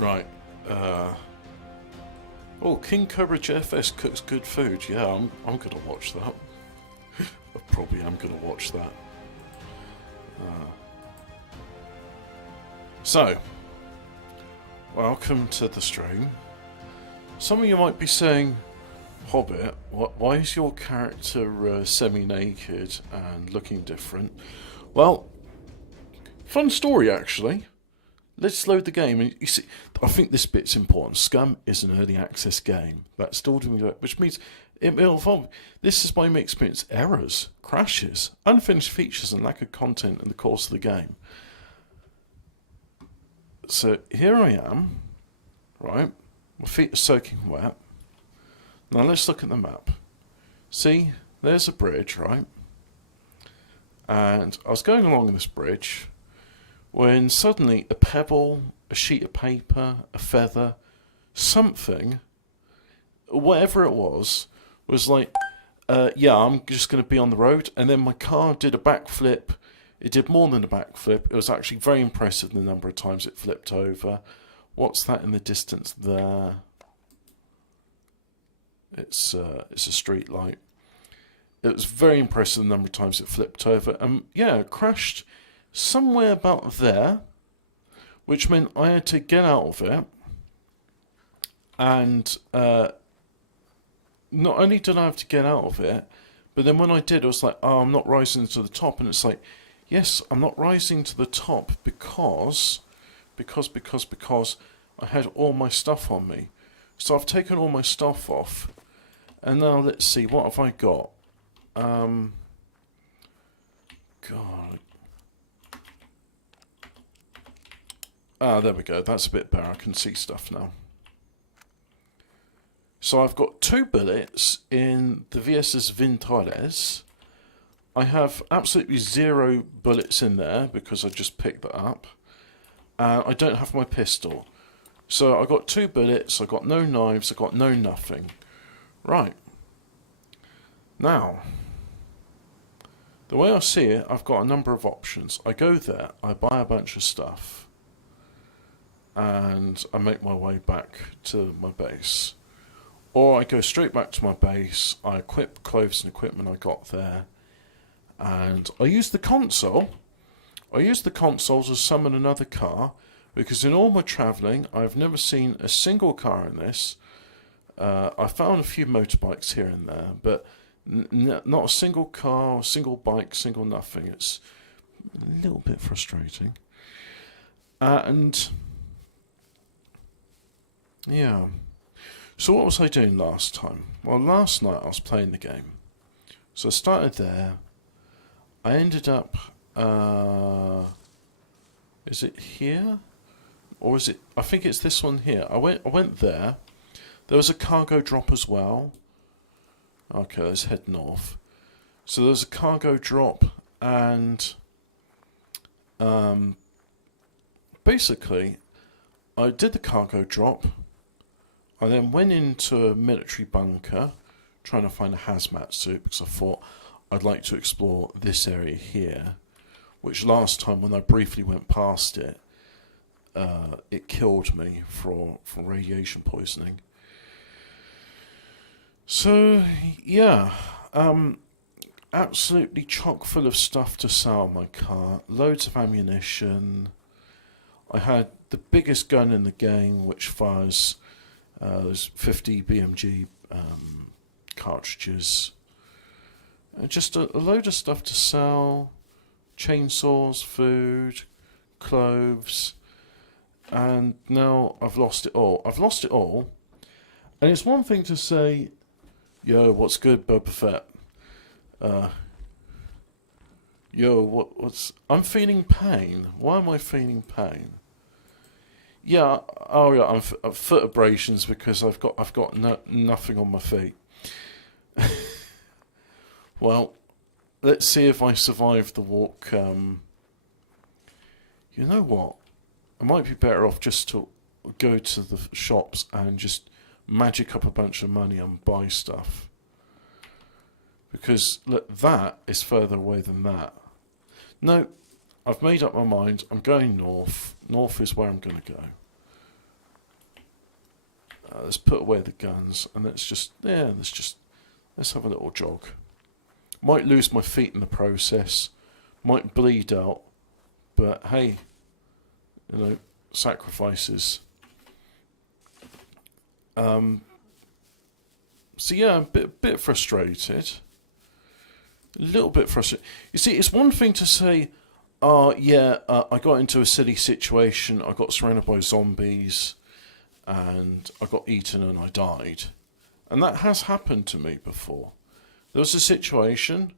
Right. Oh, King Cobra JFS cooks good food. Yeah, I'm gonna watch that. I probably am gonna watch that. So, welcome to the stream. Some of you might be saying, Hobbit, why is your character semi-naked and looking different? Well, fun story actually. Let's load the game, and you see, I think this bit's important. Scum is an early access game that's still doing it, which means it will evolve. This is my experience: errors, crashes, unfinished features, and lack of content in the course of the game. So here I am, right? My feet are soaking wet. Now let's look at the map. See, there's a bridge, right? And I was going along this bridge when suddenly a pebble, a sheet of paper, a feather, something, whatever it was like, yeah, I'm just going to be on the road. And then my car did a backflip. It did more than a backflip. It was actually very impressive, the number of times it flipped over. What's that in the distance there? It's a street light. It was very impressive, the number of times it flipped over. Yeah, it crashed somewhere about there, which meant I had to get out of it. And not only did I have to get out of it, but then when I did, I was like, oh, I'm not rising to the top. And it's like, yes, I'm not rising to the top because I had all my stuff on me. So I've taken all my stuff off. And now let's see, what have I got? God. Ah, there we go. That's a bit better. I can see stuff now. So I've got 2 bullets in the VS's Vintares. I have absolutely 0 bullets in there because I just picked that up. I don't have my pistol. So I got 2 bullets, I got no knives, I got no nothing. Right. Now, the way I see it, I've got a number of options. I go there, I buy a bunch of stuff, and I make my way back to my base. Or I go straight back to my base, I equip clothes and equipment I got there, and I use the console. I use the console to summon another car, because in all my travelling, I've never seen a single car in this. I found a few motorbikes here and there, but not a single car, single bike, single nothing. It's a little bit frustrating. And yeah. So what was I doing last time? Well, last night I was playing the game. So I started there. I ended up, is it here? Or is it, I think it's this one here. I went there. There was a cargo drop as well. Okay, let's head north. So there's a cargo drop, and basically I did the cargo drop. I then went into a military bunker trying to find a hazmat suit because I thought I'd like to explore this area here, which last time when I briefly went past it, it killed me for radiation poisoning. So, yeah, absolutely chock full of stuff to sell in my car, loads of ammunition. I had the biggest gun in the game, which fires those 50 BMG cartridges. Just a load of stuff to sell, chainsaws, food, clothes, and now I've lost it all. I've lost it all, and it's one thing to say, yo, what's good, Boba Fett? Yo, what's... I'm feeling pain. Why am I feeling pain? Yeah, oh yeah, I'm foot abrasions because I've got nothing on my feet. Well, let's see if I survive the walk. You know what? I might be better off just to go to the shops and just magic up a bunch of money and buy stuff. Because, look, that is further away than that. No, I've made up my mind. I'm going north. North is where I'm going to go. Let's put away the guns and let's have a little jog. Might lose my feet in the process, might bleed out, but hey, sacrifices. So yeah, I'm a bit frustrated. A little bit frustrated. You see, it's one thing to say, I got into a silly situation, I got surrounded by zombies, and I got eaten and I died. And that has happened to me before. There was a situation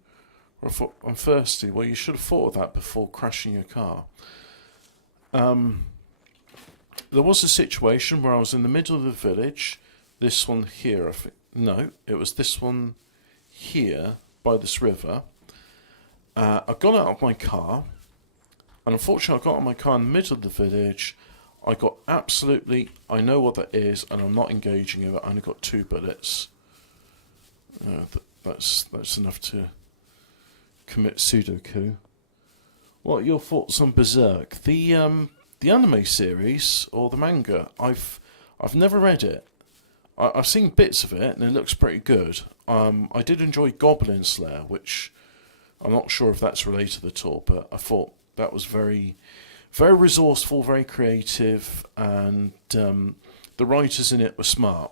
where I thought, I'm thirsty. Well, you should have thought of that before crashing your car. There was a situation where I was in the middle of the village, this one here, I think. No, it was this one here by this river. I got out of my car, and unfortunately I got out of my car in the middle of the village. I got I know what that is, and I'm not engaging in it. I only got 2 bullets. That's enough to commit Sudoku. What are your thoughts on Berserk? The anime series or the manga? I've never read it. I've seen bits of it and it looks pretty good. I did enjoy Goblin Slayer, which I'm not sure if that's related at all, but I thought that was very, very resourceful, very creative, and the writers in it were smart,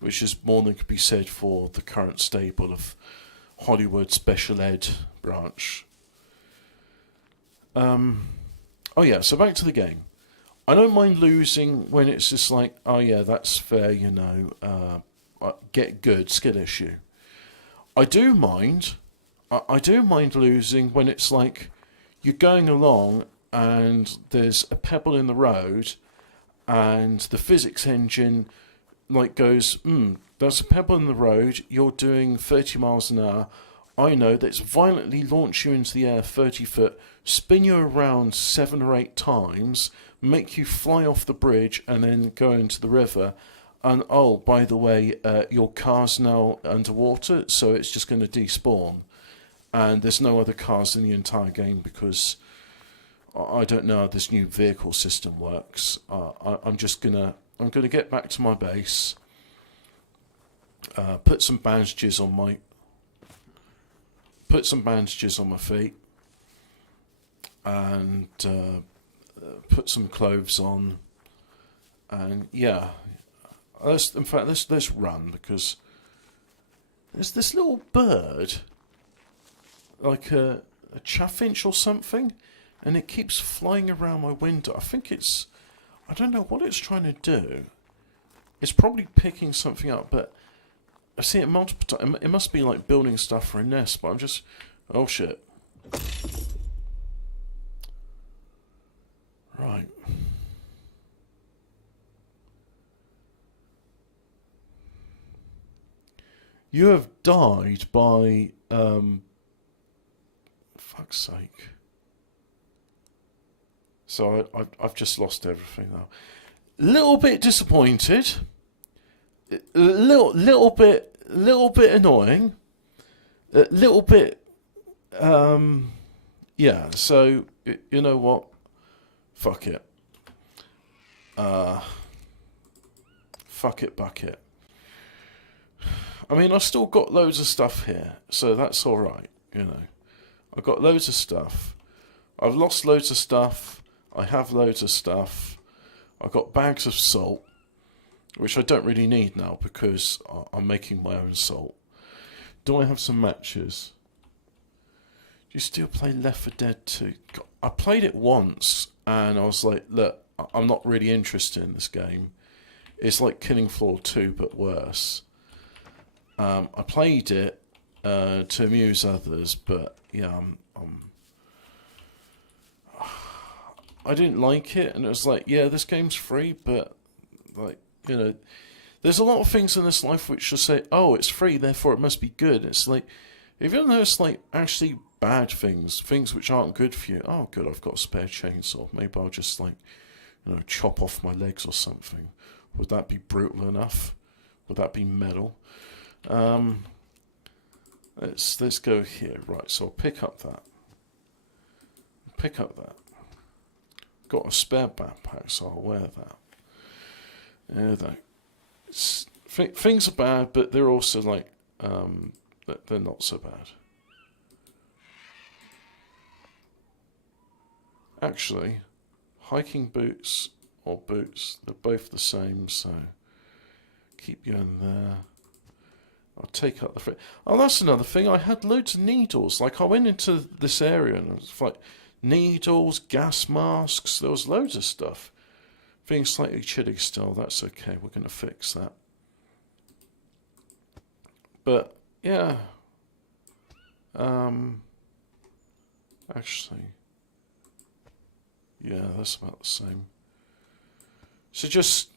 which is more than could be said for the current stable of Hollywood special ed branch. Oh yeah, so back to the game. I don't mind losing when it's just like, oh yeah, that's fair, get good, skill issue. I do mind losing when it's like you're going along and there's a pebble in the road and the physics engine like goes, there's a pebble in the road, you're doing 30 miles an hour. I know that's violently launch you into the air 30 foot, spin you around 7 or 8 times, make you fly off the bridge and then go into the river. And oh, by the way, your car's now underwater, so it's just going to despawn. And there's no other cars in the entire game because I don't know how this new vehicle system works. I'm gonna get back to my base, put some bandages on my feet, and put some clothes on, and yeah, let's run, because there's this little bird, like a chaffinch or something, and it keeps flying around my window. I don't know what it's trying to do. It's probably picking something up, but I see it multiple times. It must be like building stuff for a nest, but I'm just... Oh shit. Right. You have died by... fuck's sake. So I've just lost everything now. Little bit disappointed. Little bit annoying. Little bit. Yeah. So you know what? Fuck it. Fuck it, bucket. I mean, I've still got loads of stuff here, so that's all right. I've got loads of stuff. I've lost loads of stuff. I have loads of stuff. I've got bags of salt, which I don't really need now because I'm making my own salt. Do I have some matches? Do you still play Left 4 Dead 2? I played it once and I was like, look, I'm not really interested in this game. It's like Killing Floor 2 but worse. I played it to amuse others, but yeah, I didn't like it, and it was like, yeah, this game's free, but like, there's a lot of things in this life which just say, oh, it's free, therefore it must be good. It's like, if you notice, like, actually bad things which aren't good for you, oh, good, I've got a spare chainsaw. Maybe I'll just, like, chop off my legs or something. Would that be brutal enough? Would that be metal? Let's go here. Right, so I'll pick up that. Got a spare backpack, so I'll wear that. things are bad, but they're also like they're not so bad. Actually, hiking boots or boots, they're both the same, so keep going there. I'll take out the... Oh, that's another thing. I had loads of needles. Like, I went into this area and it was like needles, gas masks. There was loads of stuff. Being slightly chilly still. That's okay. We're going to fix that. But, yeah. Actually... yeah, that's about the same. So just...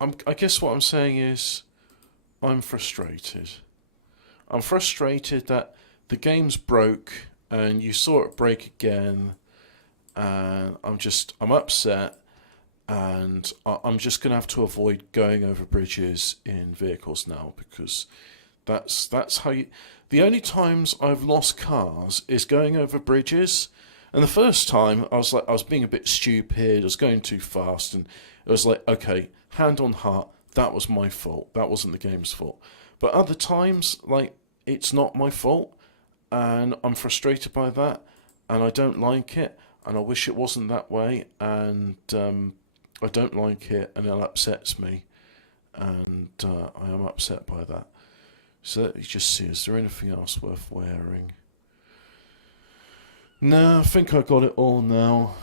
I guess what I'm saying is, I'm frustrated. I'm frustrated that the game's broke, and you saw it break again, and I'm upset, and I'm just going to have to avoid going over bridges in vehicles now, because that's how you... The only times I've lost cars is going over bridges, and the first time I was being a bit stupid, I was going too fast, and it was like, okay, hand on heart, that was my fault. That wasn't the game's fault. But other times, like, it's not my fault, and I'm frustrated by that, and I don't like it, and I wish it wasn't that way, and I don't like it, and it upsets me, and I am upset by that. So let me just see, is there anything else worth wearing? No, I think I got it all now.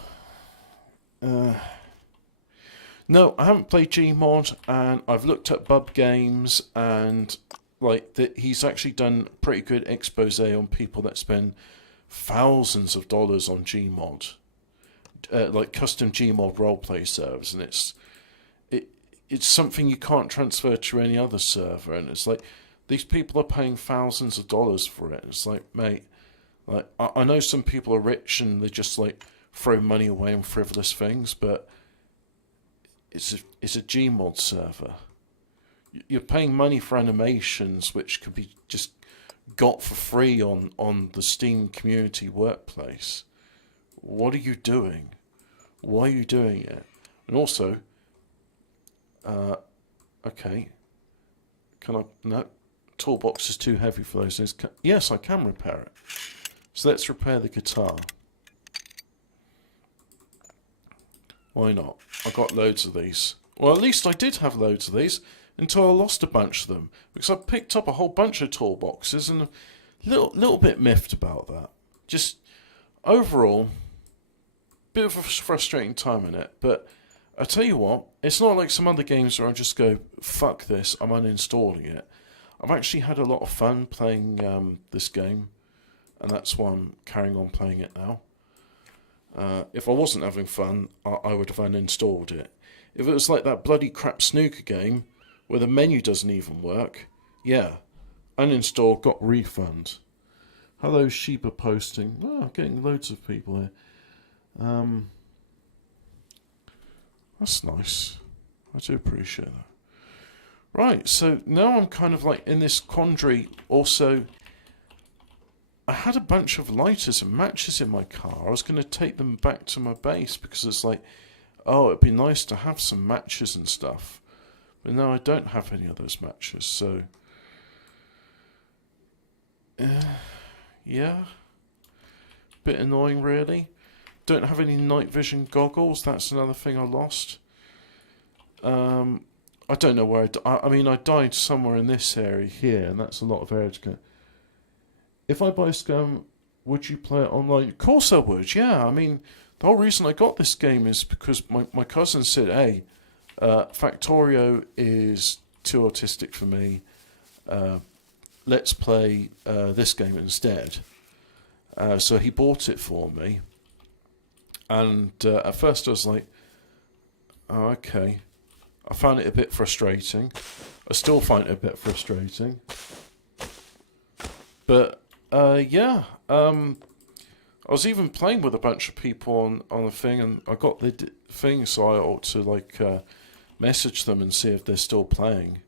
No, I haven't played Gmod, and I've looked at Bub Games, and like he's actually done a pretty good expose on people that spend thousands of dollars on Gmod, like custom Gmod roleplay servers, and it's something you can't transfer to any other server, and it's like these people are paying thousands of dollars for it. It's like, mate, like I know some people are rich and they just like throw money away on frivolous things, but it's a Gmod server. You're paying money for animations which could be just got for free on the Steam community workplace. What are you doing? Why are you doing it? And also, okay, can I? No, toolbox is too heavy for those things. Yes, I can repair it. So let's repair the guitar. Why not? I got loads of these. Well, at least I did have loads of these until I lost a bunch of them, because I picked up a whole bunch of toolboxes, and a little bit miffed about that. Just overall, bit of a frustrating time in it. But I tell you what, it's not like some other games where I just go, fuck this, I'm uninstalling it. I've actually had a lot of fun playing this game, and that's why I'm carrying on playing it now. If I wasn't having fun, I would have uninstalled it. If it was like that bloody crap snooker game, where the menu doesn't even work, yeah, uninstall, got refund. Hello, Sheba posting. Oh, I'm getting loads of people here. That's nice. I do appreciate that. Right, so now I'm kind of like in this quandary. Also, I had a bunch of lighters and matches in my car. I was going to take them back to my base because it's like, oh, it'd be nice to have some matches and stuff. But now I don't have any of those matches, so... yeah. Bit annoying, really. Don't have any night vision goggles. That's another thing I lost. I don't know where I mean, I died somewhere in this area here, and that's a lot of area to go. If I buy Scum, would you play it online? Of course I would, yeah. I mean, the whole reason I got this game is because my cousin said, hey, Factorio is too autistic for me. Let's play this game instead. So he bought it for me. And at first I was like, oh, okay. I found it a bit frustrating. I still find it a bit frustrating. But, yeah. I was even playing with a bunch of people on the thing, and I got the thing, so I ought to, like, message them and see if they're still playing.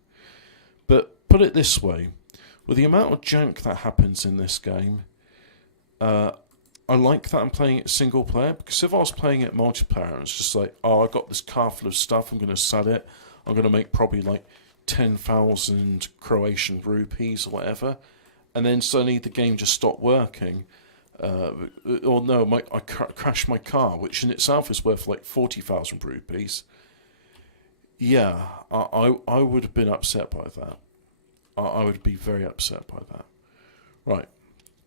But put it this way. With the amount of jank that happens in this game, I like that I'm playing it single player, because if I was playing it multiplayer, it's just like, oh, I got this car full of stuff, I'm going to sell it, I'm going to make probably like 10,000 Croatian rupees or whatever, and then suddenly the game just stopped working. Or no, I crashed my car, which in itself is worth like 40,000 rupees. Yeah, I would have been upset by that. I would be very upset by that. Right,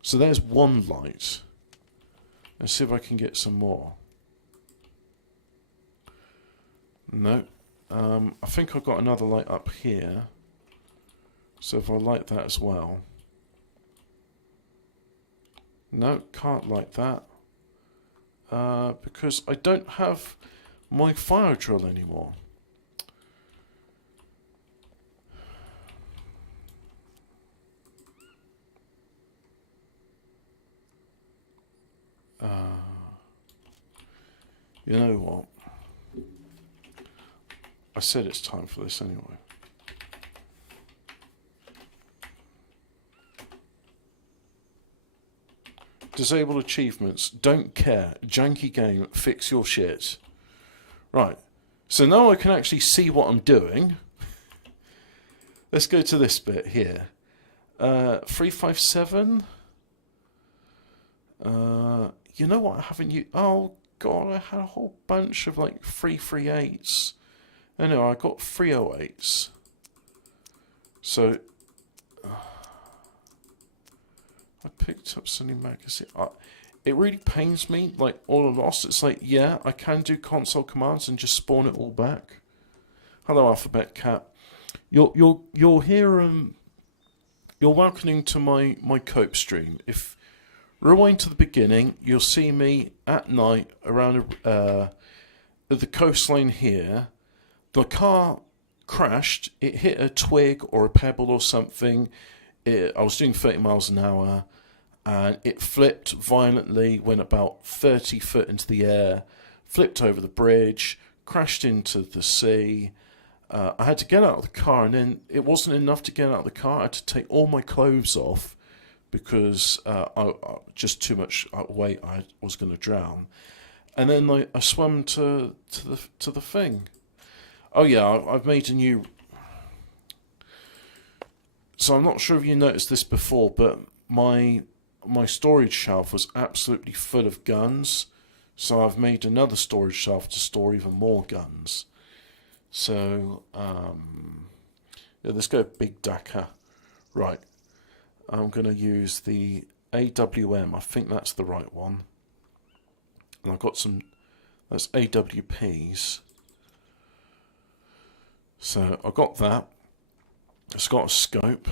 so there's one light. Let's see if I can get some more. No. I think I've got another light up here. So if I light that as well. No, can't light that. Because I don't have my fire drill anymore. You know what? I said it's time for this anyway. Disable achievements. Don't care. Janky game. Fix your shit. Right. So now I can actually see what I'm doing. Let's go to this bit here. 357. You know what I haven't used? Oh god, I had a whole bunch of like 338s. Anyway, I got 308s. So I picked up some new magazine. It really pains me, like all I lost. It's like, yeah, I can do console commands and just spawn it all back. Hello, Alphabet Cat. You're here. You're welcoming to my cope stream. If rewind to the beginning, you'll see me at night around the coastline here. The car crashed. It hit a twig or a pebble or something. I was doing 30 miles an hour, and it flipped violently, went about 30 foot into the air, flipped over the bridge, crashed into the sea. I had to get out of the car, and then it wasn't enough to get out of the car. I had to take all my clothes off because I just too much weight. I was going to drown, and then I swam to the thing. Oh yeah, I've made a new. So I'm not sure if you noticed this before, but my storage shelf was absolutely full of guns. So I've made another storage shelf to store even more guns. So yeah, let's go Big Dakar. Right, I'm going to use the AWM. I think that's the right one. And I've got some. That's AWPs. So I got that. It's got a scope.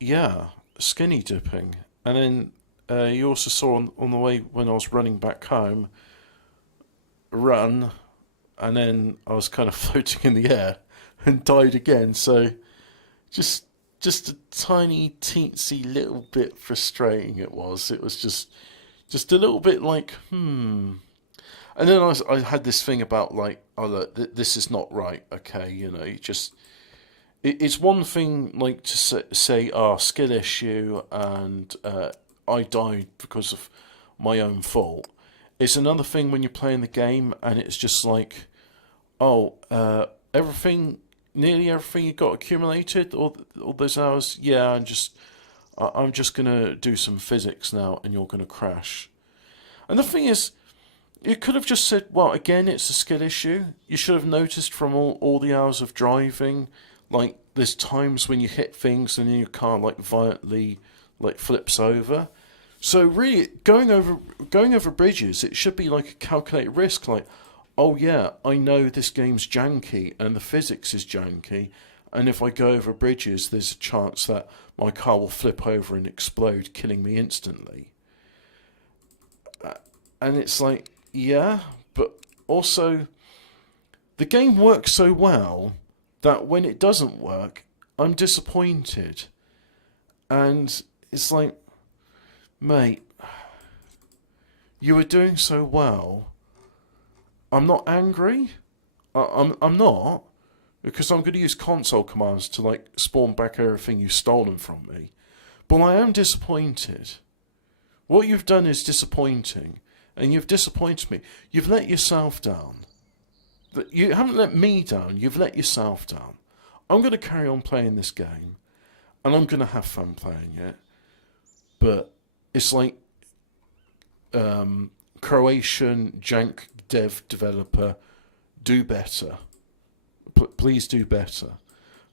Yeah, skinny dipping. And then you also saw on the way when I was running back home, run, and then I was kind of floating in the air and died again. So just a tiny teensy little bit frustrating it was. It was just a little bit like, And then I had this thing about like, oh look, this is not right. Okay, you know, it's one thing like to say, skill issue, and I died because of my own fault. It's another thing when you're playing the game and it's just like, oh, nearly everything you got accumulated, all those hours. Yeah, I'm just gonna do some physics now, and you're gonna crash. And the thing is, you could have just said, well, again, it's a skill issue. You should have noticed from all the hours of driving, like, there's times when you hit things and then your car, like, violently, like, flips over. So, really, going over bridges, it should be, like, a calculated risk. Like, oh, yeah, I know this game's janky and the physics is janky, and if I go over bridges, there's a chance that my car will flip over and explode, killing me instantly. And it's like, yeah, but also the game works so well that when it doesn't work, I'm disappointed. And it's like, mate, you were doing so well. I'm not angry. I'm not. because I'm going to use console commands to like spawn back everything you've stolen from me. But I am disappointed. What you've done is disappointing, and you've disappointed me. You've let yourself down. You haven't let me down, you've let yourself down. I'm going to carry on playing this game, and I'm going to have fun playing it. But it's like Croatian jank dev developer, do better. Please do better.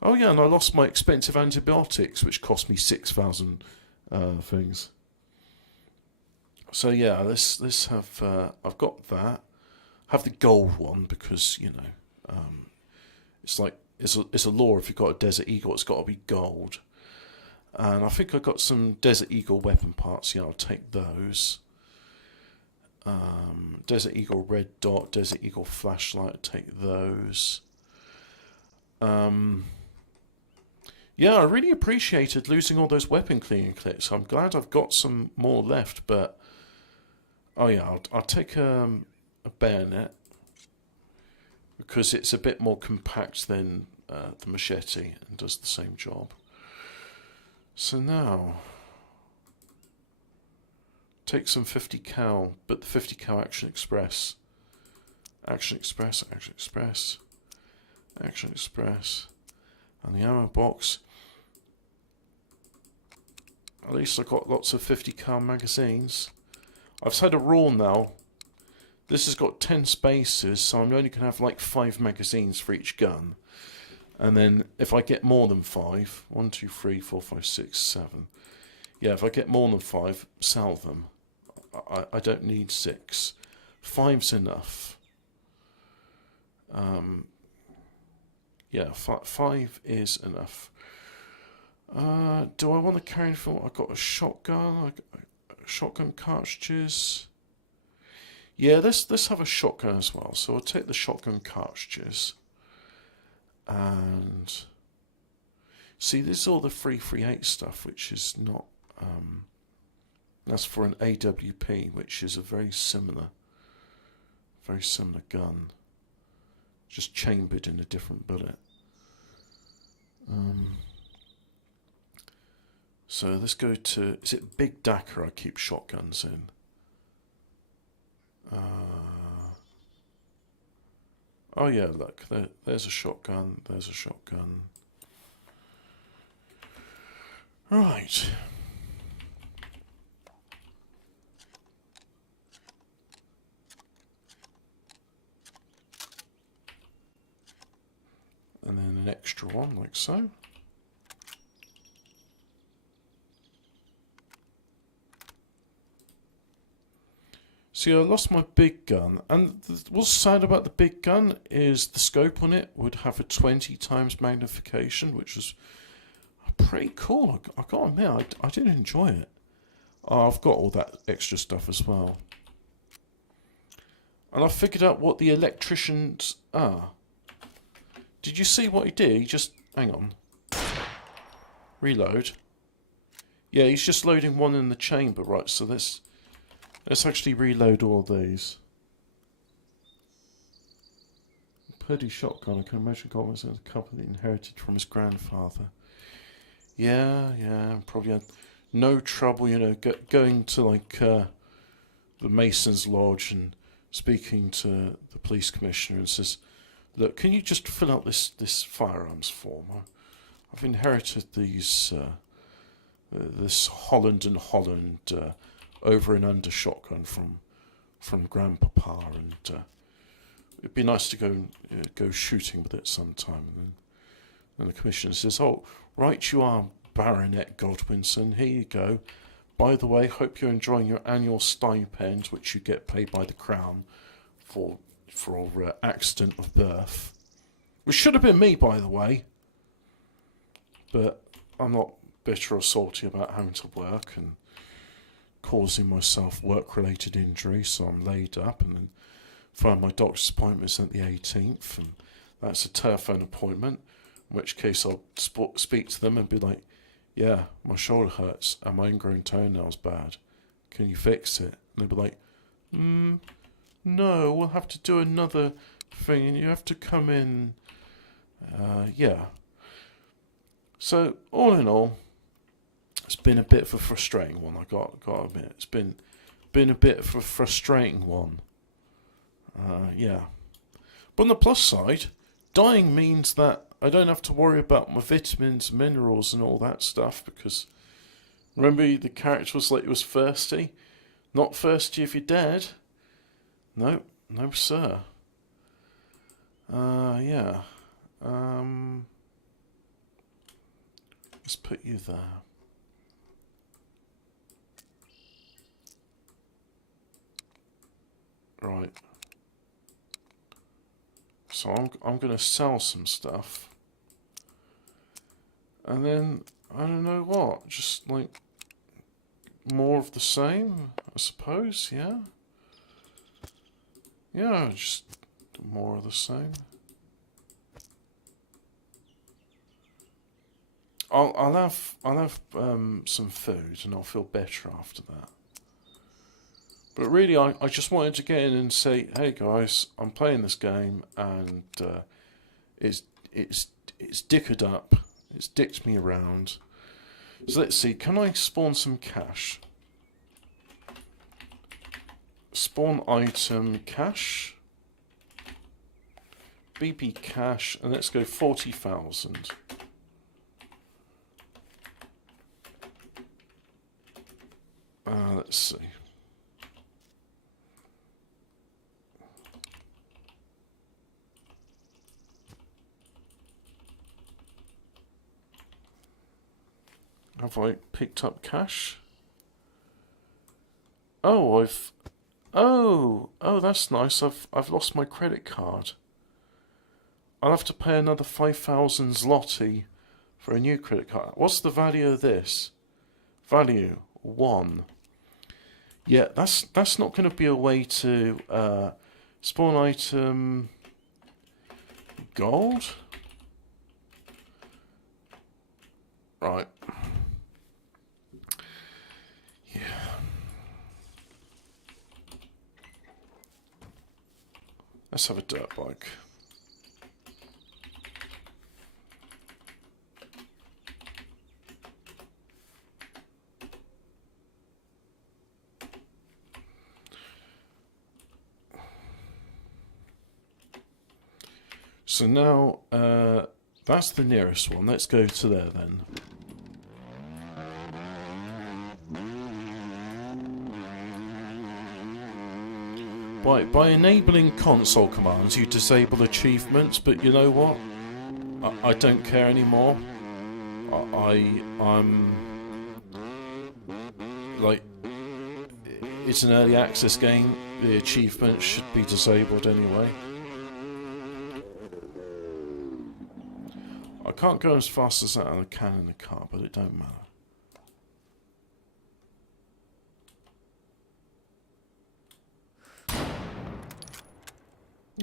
Oh yeah, and I lost my expensive antibiotics, which cost me 6,000 things. So yeah, let's have. I've got that. Have the gold one because it's like it's a law. If you've got a Desert Eagle, it's got to be gold. And I think I got some Desert Eagle weapon parts. Yeah, I'll take those. Desert Eagle red dot, Desert Eagle flashlight. Take those. Yeah, I really appreciated losing all those weapon cleaning clips. I'm glad I've got some more left, but oh yeah, I'll take a bayonet because it's a bit more compact than the machete and does the same job. So now, take some 50 cal, but the 50 cal Action Express. Action Express, Action Express, Action Express, and the ammo box. At least I've got lots of 50 cal magazines. I've had a rule now. This has got 10 spaces, so I'm only going to have like 5 magazines for each gun. And then if I get more than 5, 1, 2, 3, 4, 5, 6, 7. Yeah, if I get more than 5, sell them. I don't need 6. 5's enough. Yeah, 5 is enough. Do I want to carry anything? I've got a shotgun. Shotgun cartridges. Yeah, let's have a shotgun as well. So I'll take the shotgun cartridges. And see, this is all the 338 stuff, which is not. That's for an AWP, which is a very similar gun, just chambered in a different bullet. So let's go to. Is it Big Dakar? I keep shotguns in. Oh yeah, look, there's a shotgun, there's a shotgun. Right. And then an extra one, like so. See, I lost my big gun, and what's sad about the big gun is the scope on it would have a 20 times magnification, which was pretty cool. I gotta admit, I did enjoy it. I've got all that extra stuff as well. And I figured out what the electricians are. Did you see what he did? He just, hang on. Reload. Yeah, he's just loading one in the chamber, right, so let's actually reload all these. Purdy shotgun, I can imagine God was a couple that inherited from his grandfather. Yeah, probably had no trouble, going to like the Mason's Lodge and speaking to the police commissioner and says, look, can you just fill out this firearms form? I've inherited these, this Holland and Holland over and under shotgun from Grandpapa, and it'd be nice to go shooting with it sometime. And the commissioner says, "Oh, right, you are, Baronet Godwinson. Here you go. By the way, hope you're enjoying your annual stipend, which you get paid by the Crown for accident of birth, which should have been me, by the way. But I'm not bitter or salty about having to work and causing myself work-related injury, so I'm laid up and then find my doctor's appointment's at the 18th, and that's a telephone appointment, in which case I'll speak to them and be like, yeah, my shoulder hurts and my ingrown toenail's bad. Can you fix it? And they'll be like, no, we'll have to do another thing and you have to come in Yeah. So all in all, it's been a bit of a frustrating one. I got to admit, it's been a bit of a frustrating one. Yeah. But on the plus side, dying means that I don't have to worry about my vitamins, minerals, and all that stuff, because remember the character was like, it was thirsty. Not thirsty if you're dead. No, no sir. Yeah. Let's put you there. Right. So I'm gonna sell some stuff. And then, I don't know what, just like more of the same, I suppose, yeah? Yeah, just more of the same. I'll have some food and I'll feel better after that. But really, I just wanted to get in and say, hey guys, I'm playing this game and it's dickered up. It's dicked me around. So let's see, can I spawn some cash? Spawn item cash. BP cash, and let's go 40,000. Let's see. Have I picked up cash? Oh, oh, that's nice. I've lost my credit card. I'll have to pay another 5,000 zloty for a new credit card. What's the value of this? Value 1. Yeah, that's not going to be a way to spawn item gold. Right. Yeah. Let's have a dirt bike. So now, that's the nearest one. Let's go to there then. By enabling console commands, you disable achievements, but you know what? I don't care anymore. I'm like, it's an early access game. The achievements should be disabled anyway. I can't go as fast as that I can in the car, but it don't matter.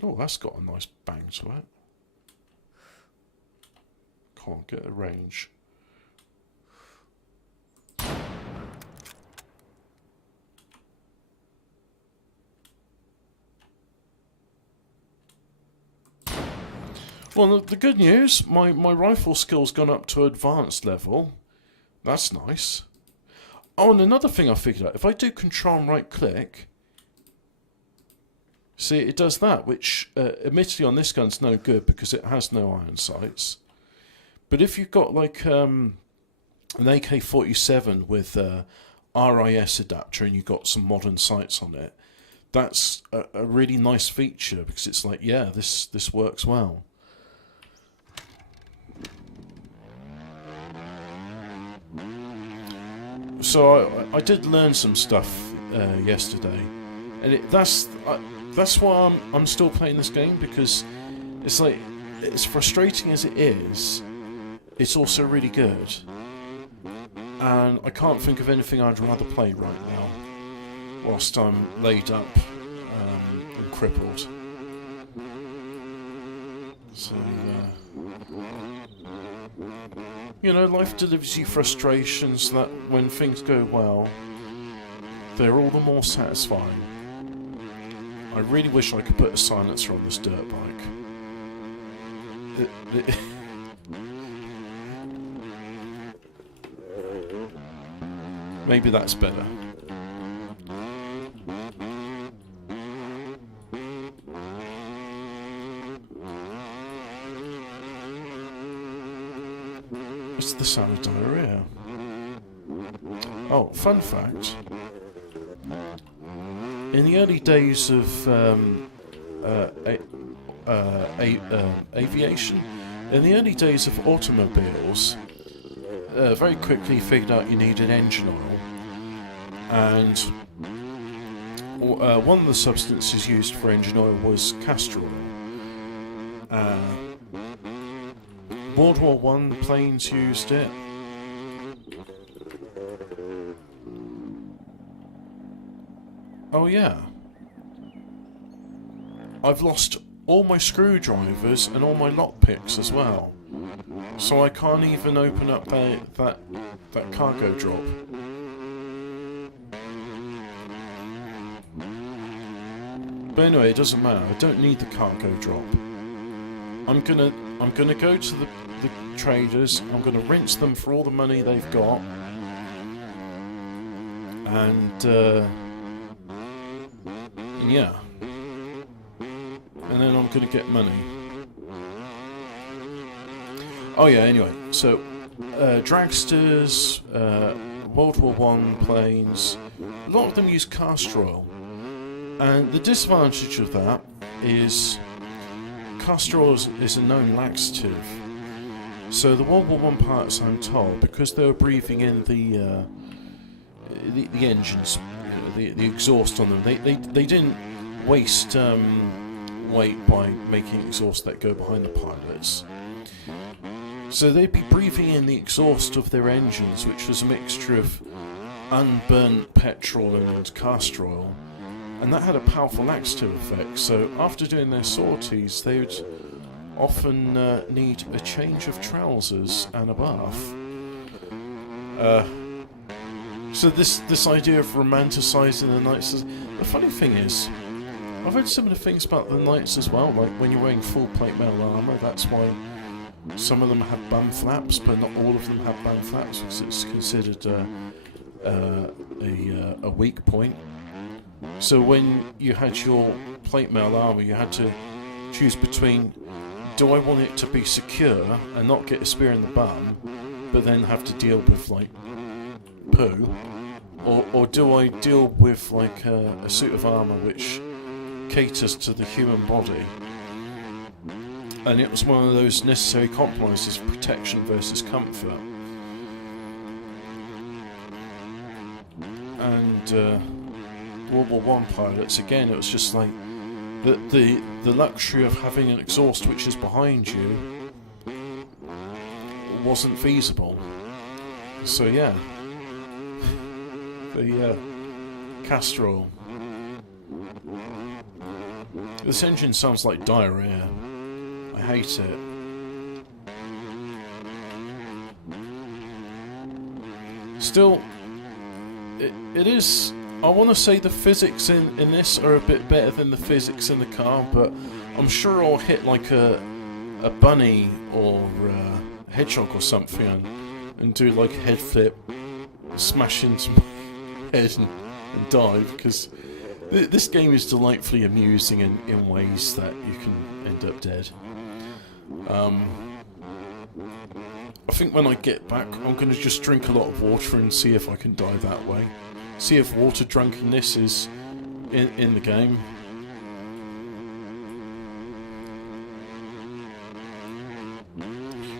Oh, that's got a nice bang to it. Can't get a range. Well, the good news, my rifle skill's gone up to advanced level. That's nice. Oh, and another thing I figured out, if I do control and right click, see, it does that, which admittedly on this gun's no good because it has no iron sights. But if you've got like an AK-47 with RIS adapter and you've got some modern sights on it, that's a really nice feature because it's like, yeah, this works well. So I did learn some stuff yesterday, and that's why I'm still playing this game, because it's like, as frustrating as it is, it's also really good, and I can't think of anything I'd rather play right now whilst I'm laid up and crippled. So you know, life delivers you frustrations that when things go well, they're all the more satisfying. I really wish I could put a silencer on this dirt bike. Maybe that's better. It's the sound of diarrhea. Oh, fun fact. In the early days of aviation, in the early days of automobiles, very quickly figured out you needed engine oil, and one of the substances used for engine oil was castor oil. World War One planes used it. Oh yeah. I've lost all my screwdrivers and all my lockpicks as well. So I can't even open up that cargo drop. But anyway, it doesn't matter. I don't need the cargo drop. I'm gonna go to the traders. I'm gonna rinse them for all the money they've got, and yeah, and then I'm gonna get money. Oh yeah. Anyway, so dragsters, World War One planes, a lot of them use castor oil, and the disadvantage of that is castor oil is a known laxative. So the World War One pilots, I'm told, because they were breathing in the engines, the exhaust on them, they didn't waste weight by making exhaust that go behind the pilots. So they'd be breathing in the exhaust of their engines, which was a mixture of unburnt petrol and castor oil, and that had a powerful laxative effect. So after doing their sorties, they would often need a change of trousers and a bath. So this idea of romanticising the Knights, the funny thing is, I've heard similar things about the Knights as well, like when you're wearing full plate mail armour, that's why some of them have bum flaps, but not all of them have bum flaps, because it's considered a weak point. So when you had your plate mail armour, you had to choose between, do I want it to be secure and not get a spear in the bum, but then have to deal with like poo, or do I deal with like a suit of armour which caters to the human body? And it was one of those necessary compromises, protection versus comfort. And World War One pilots, again, it was just like the luxury of having an exhaust which is behind you wasn't feasible. So yeah, the castor oil. This engine sounds like diarrhea. I hate it. Still, it is. I want to say the physics in this are a bit better than the physics in the car, but I'm sure I'll hit like a bunny or a hedgehog or something and do like a head flip, smash into my head and dive, because this game is delightfully amusing in ways that you can end up dead. I think when I get back, I'm going to just drink a lot of water and see if I can die that way. See if water drunkenness is in the game.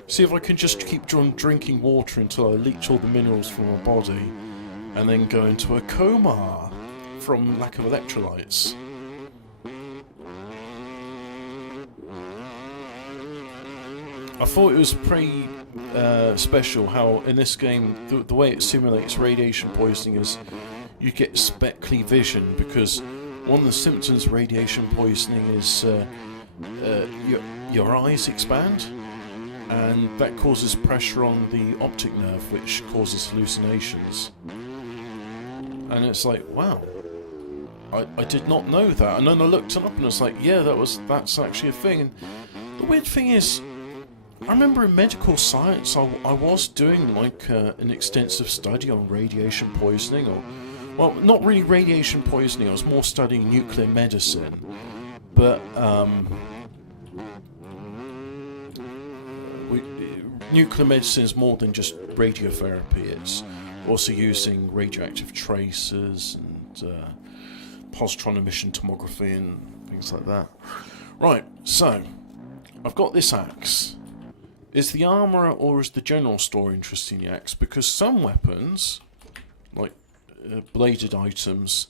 See if I can just keep drinking water until I leach all the minerals from my body, and then go into a coma from lack of electrolytes. I thought it was pretty special how in this game the way it simulates radiation poisoning is you get speckly vision, because one of the symptoms of radiation poisoning is your eyes expand, and that causes pressure on the optic nerve, which causes hallucinations. And it's like, wow, I did not know that. And then I looked it up and it's like, yeah, that's actually a thing. And the weird thing is, I remember in medical science I was doing like an extensive study on radiation poisoning, or, well, not really radiation poisoning, I was more studying nuclear medicine. But nuclear medicine is more than just radiotherapy, it's also using radioactive tracers and positron emission tomography and things like that. Right, so I've got this axe. Is the armourer or is the general store interested in the axe? Because some weapons, like bladed items...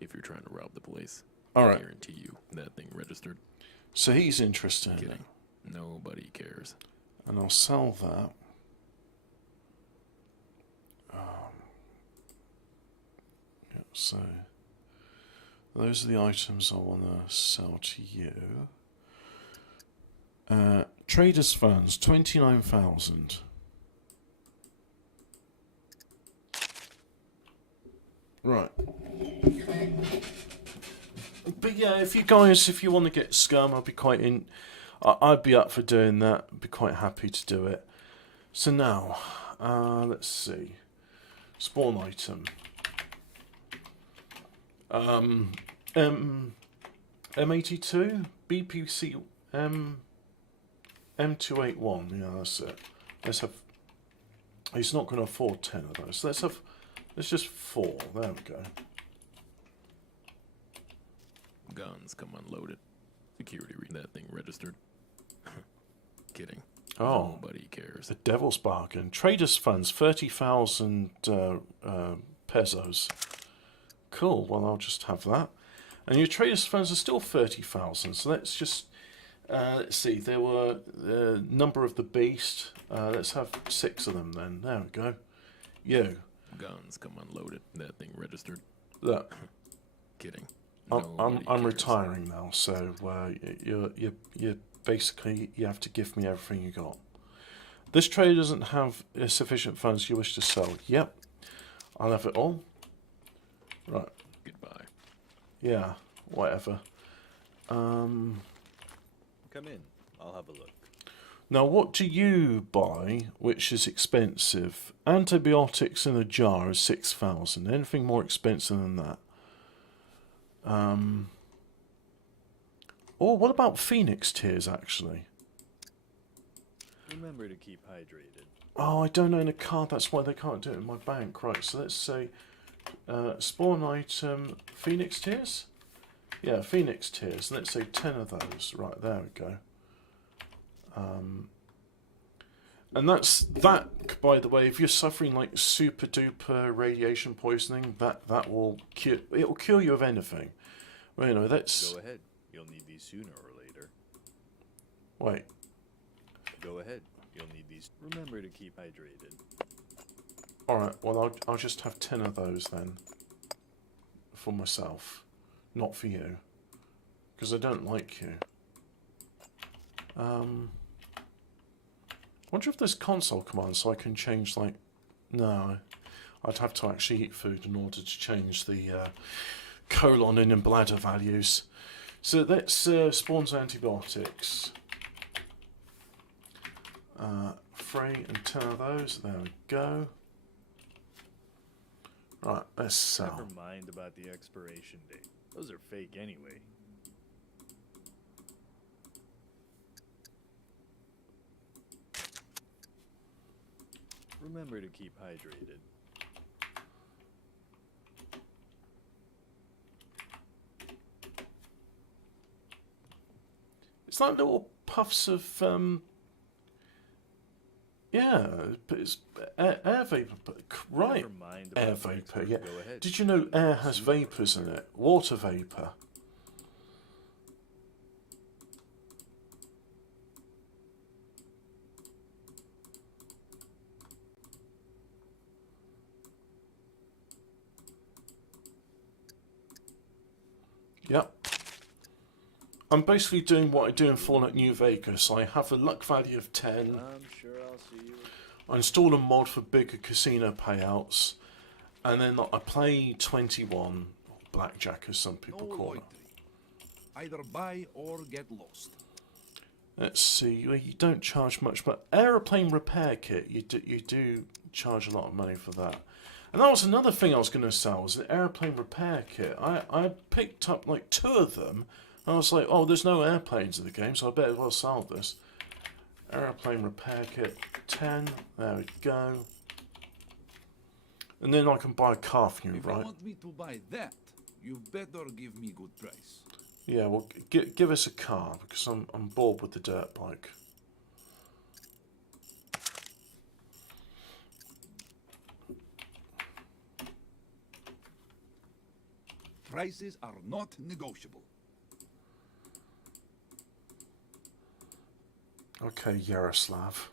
If you're trying to rob the place, Alright. I guarantee you that thing registered. So he's interested in Kidding. it. Nobody cares. And I'll sell that. Yeah, so those are the items I want to sell to you. Traders funds, 29,000. Right. But yeah, if you want to get Scum, I'd be up for doing that. I'd be quite happy to do it. So now, let's see. Spawn item. M82, BPC, M281. Yeah, that's it. Let's have. He's not going to afford 10 of those. Let's just 4. There we go. Guns come unloaded. Security read that thing registered. Kidding. Oh, Nobody cares. the devil's bargain. Traders funds, 30,000 pesos. Cool. Well, I'll just have that. And your traders funds are still 30,000. So let's just let's see. There were the number of the beast. Let's have 6 of them then. There we go. You. Guns come unloaded. That thing registered. Look. Kidding. I'm Cares. retiring now, so you basically you have to give me everything you got. This trader doesn't have sufficient funds you wish to sell. Yep, I'll have it all. Right. Goodbye. Yeah. Whatever. Come in. I'll have a look. Now, what do you buy, which is expensive? Antibiotics in a jar is 6,000. Anything more expensive than that? Or what about Phoenix tears, actually? Remember to keep hydrated. Oh, I don't own a card, that's why they can't do it in my bank. Right, so let's say spawn item, Phoenix tears? Yeah, Phoenix tears. Let's say 10 of those. Right, there we go. And that, by the way, if you're suffering like super duper radiation poisoning, that will cure, it'll cure you of anything. Well, you know, that's... Go ahead. You'll need these sooner or later. Wait. Go ahead. You'll need these. Remember to keep hydrated. Alright, well, I'll just have 10 of those then. For myself. Not for you. Because I don't like you. Wonder if there's console commands so I can change, like... No. I'd have to actually eat food in order to change the colon and bladder values. So let's spawns antibiotics. 3 and 10 of those. There we go. Right, let's sell. Never mind about the expiration date. Those are fake anyway. Remember to keep hydrated. It's like little puffs of, yeah, but it's air vapor, right, Never mind air about the vapor, expert. yeah. Go ahead. Did you know air has vapors in it? Water vapor. Yep. I'm basically doing what I do in Fallout New Vegas. I have a luck value of 10. I'm sure I'll see you. I install a mod for bigger casino payouts. And then I play 21, blackjack as some people No call it. loitering. Either buy or get lost. Let's see. Well, you don't charge much, but aeroplane repair kit, you do charge a lot of money for that. And that was another thing I was going to sell, was an airplane repair kit. I picked up like 2 of them, and I was like, oh, there's no airplanes in the game, so I better well sell this. Airplane repair kit, 10. There we go. And then I can buy a car from you, If right? you want me to buy that, you better give me good price. Yeah, well, give us a car, because I'm bored with the dirt bike. Prices are not negotiable. Okay, Yaroslav.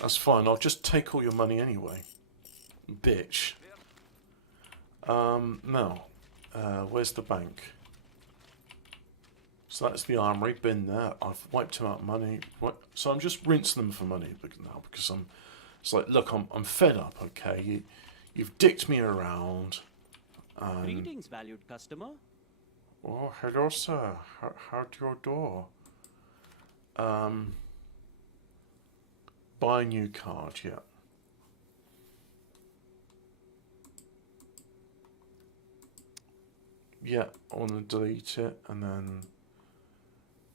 That's fine, I'll just take all your money anyway. Bitch. Now, where's the bank? So that's the armory, been there. I've wiped him out money. So I'm just rinsing them for money now, because it's like, look, I'm fed up, okay? You've dicked me around. Greetings, valued customer. Oh, hello, sir. How'd your door? Buy a new card, yeah. Yeah, I want to delete it, and then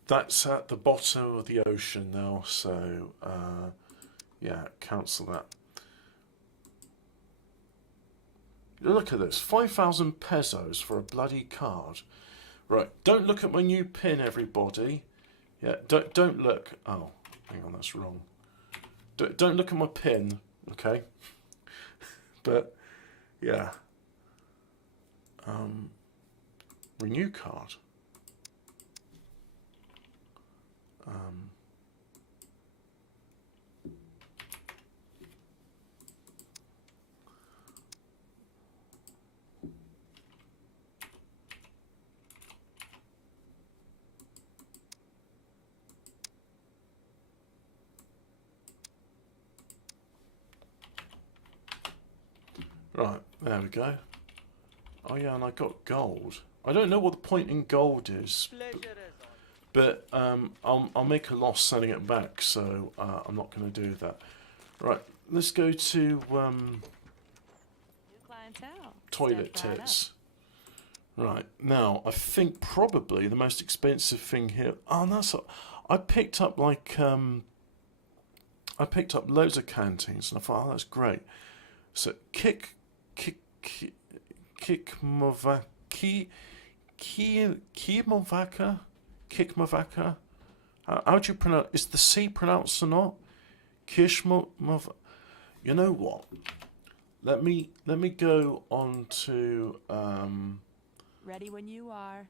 that's at the bottom of the ocean now, so yeah, cancel that. Look at this, 5,000 pesos for a bloody card. Right, don't look at my new pin, everybody. Yeah, don't look. Oh, hang on, that's wrong. Don't look at my pin, okay? But yeah, renew card. Right, there we go. Oh yeah, and I got gold. I don't know what the point in gold is, but I'll make a loss selling it back, so I'm not going to do that. Right, let's go to toilet tits. Right, now I think probably the most expensive thing here. Oh, that's I picked up like I picked up loads of canteens, and I thought, oh, that's great. So Kikmovaka. How do you pronounce? Is the C pronounced or not? Kishmov. You know what? Let me go on to. Ready when you are.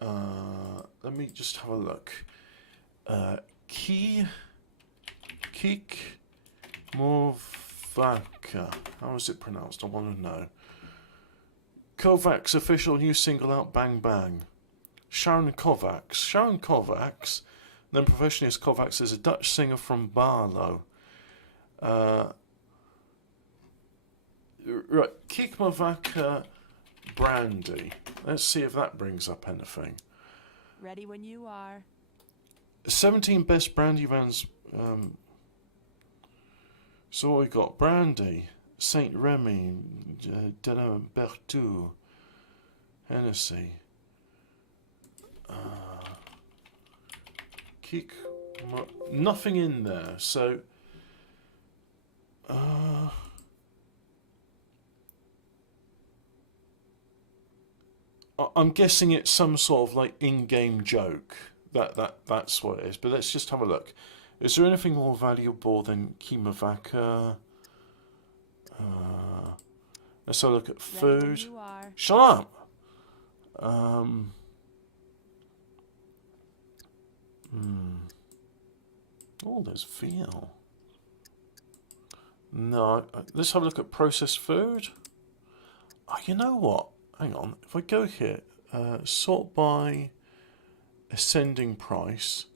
Let me just have a look. Kikmovaka. How is it pronounced? I want to know. Kovacs official new single out, Bang Bang. Sharon Kovacs, then professionally as Kovacs, is a Dutch singer from Barlow. Right, Kikmovaka brandy. Let's see if that brings up anything. Ready when you are. 17 best brandy vans. So what we got? Brandy, Saint Remy, Denon Berthoud, Hennessy. Nothing in there. So I'm guessing it's some sort of like in-game joke. That's what it is. But let's just have a look. Is there anything more valuable than Kimovaka? Let's have a look at food. Shut up! Oh, there's veal. No, let's have a look at processed food. Oh, you know what? Hang on. If I go here, sort by ascending price,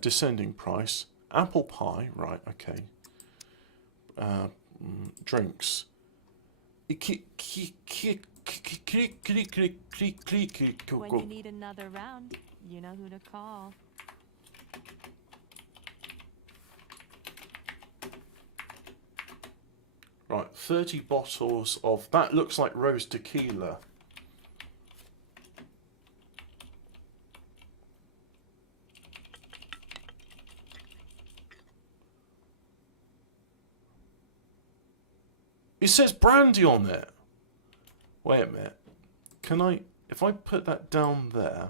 descending price, apple pie, right, okay. Drinks. When you need another round, you know who to call. Right, 30 bottles of... That looks like rose tequila. It says brandy on it. Wait a minute. Can I... If I put that down there...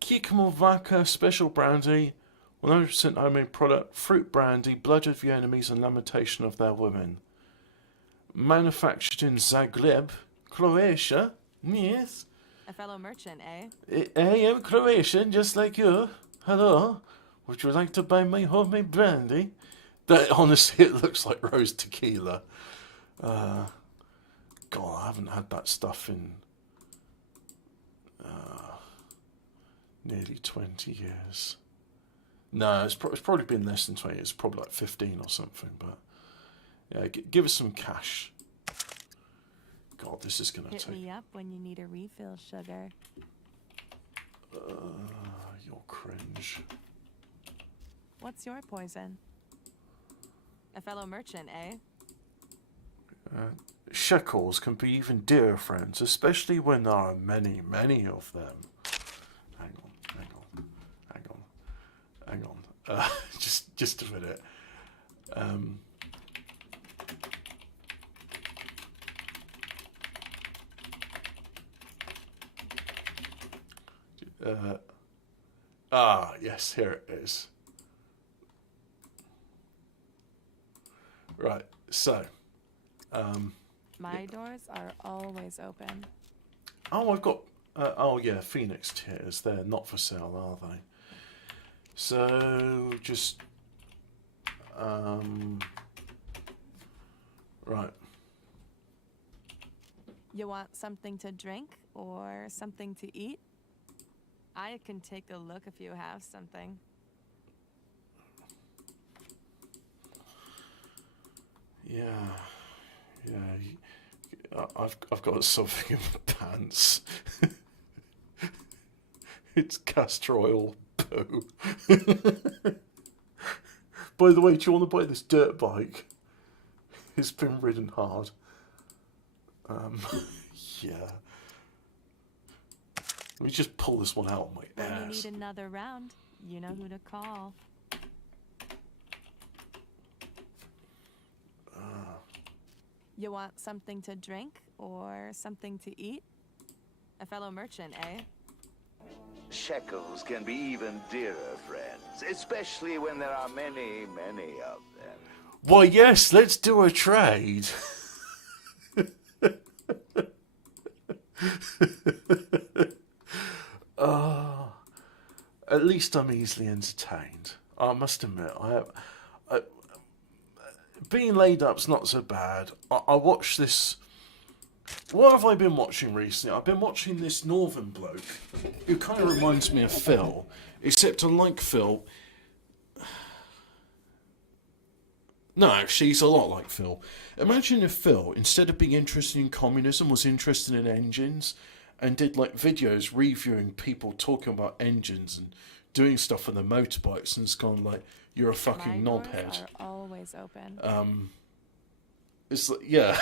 Kikamo Vodka Special Brandy, 100% homemade product, fruit brandy, blood of your enemies and lamentation of their women. Manufactured in Zagreb, Croatia. Yes. A fellow merchant, eh? I am Croatian, just like you. Hello. Would you like to buy my homemade brandy? That honestly, it looks like rose tequila. God, I haven't had that stuff in nearly 20 years. No, it's probably been less than 20 years. It's probably like 15 or something. But yeah, give us some cash. God, this is gonna Hit take. me up when you need a refill, sugar. You're cringe. What's your poison? A fellow merchant, eh? Shekels can be even dearer friends, especially when there are many, many of them. Hang on. Just a minute. Yes, here it is. Right, so. My doors are always open. Oh, I've got. Oh, yeah, Phoenix tears. They're not for sale, are they? So, just. Right. You want something to drink or something to eat? I can take a look if you have something. Yeah. I've got something in my pants. It's castor oil poo. By the way, do you want to buy this dirt bike? It's been ridden hard. Yeah. Let me just pull this one out of my When you ass. need another round, you know who to call. You want something to drink or something to eat? A fellow merchant, eh? Shekels can be even dearer friends, especially when there are many, many of them. Why, yes, let's do a trade. At least I'm easily entertained. I must admit, being laid up's not so bad. I watched this. What have I been watching recently? I've been watching this northern bloke who kind of reminds me of Phil, except unlike Phil. No, actually, he's a lot like Phil. Imagine if Phil, instead of being interested in communism, was interested in engines and did like videos reviewing people talking about engines and doing stuff on their motorbikes, and it's gone like, you're a fucking My knobhead. doors are always open. It's like, yeah,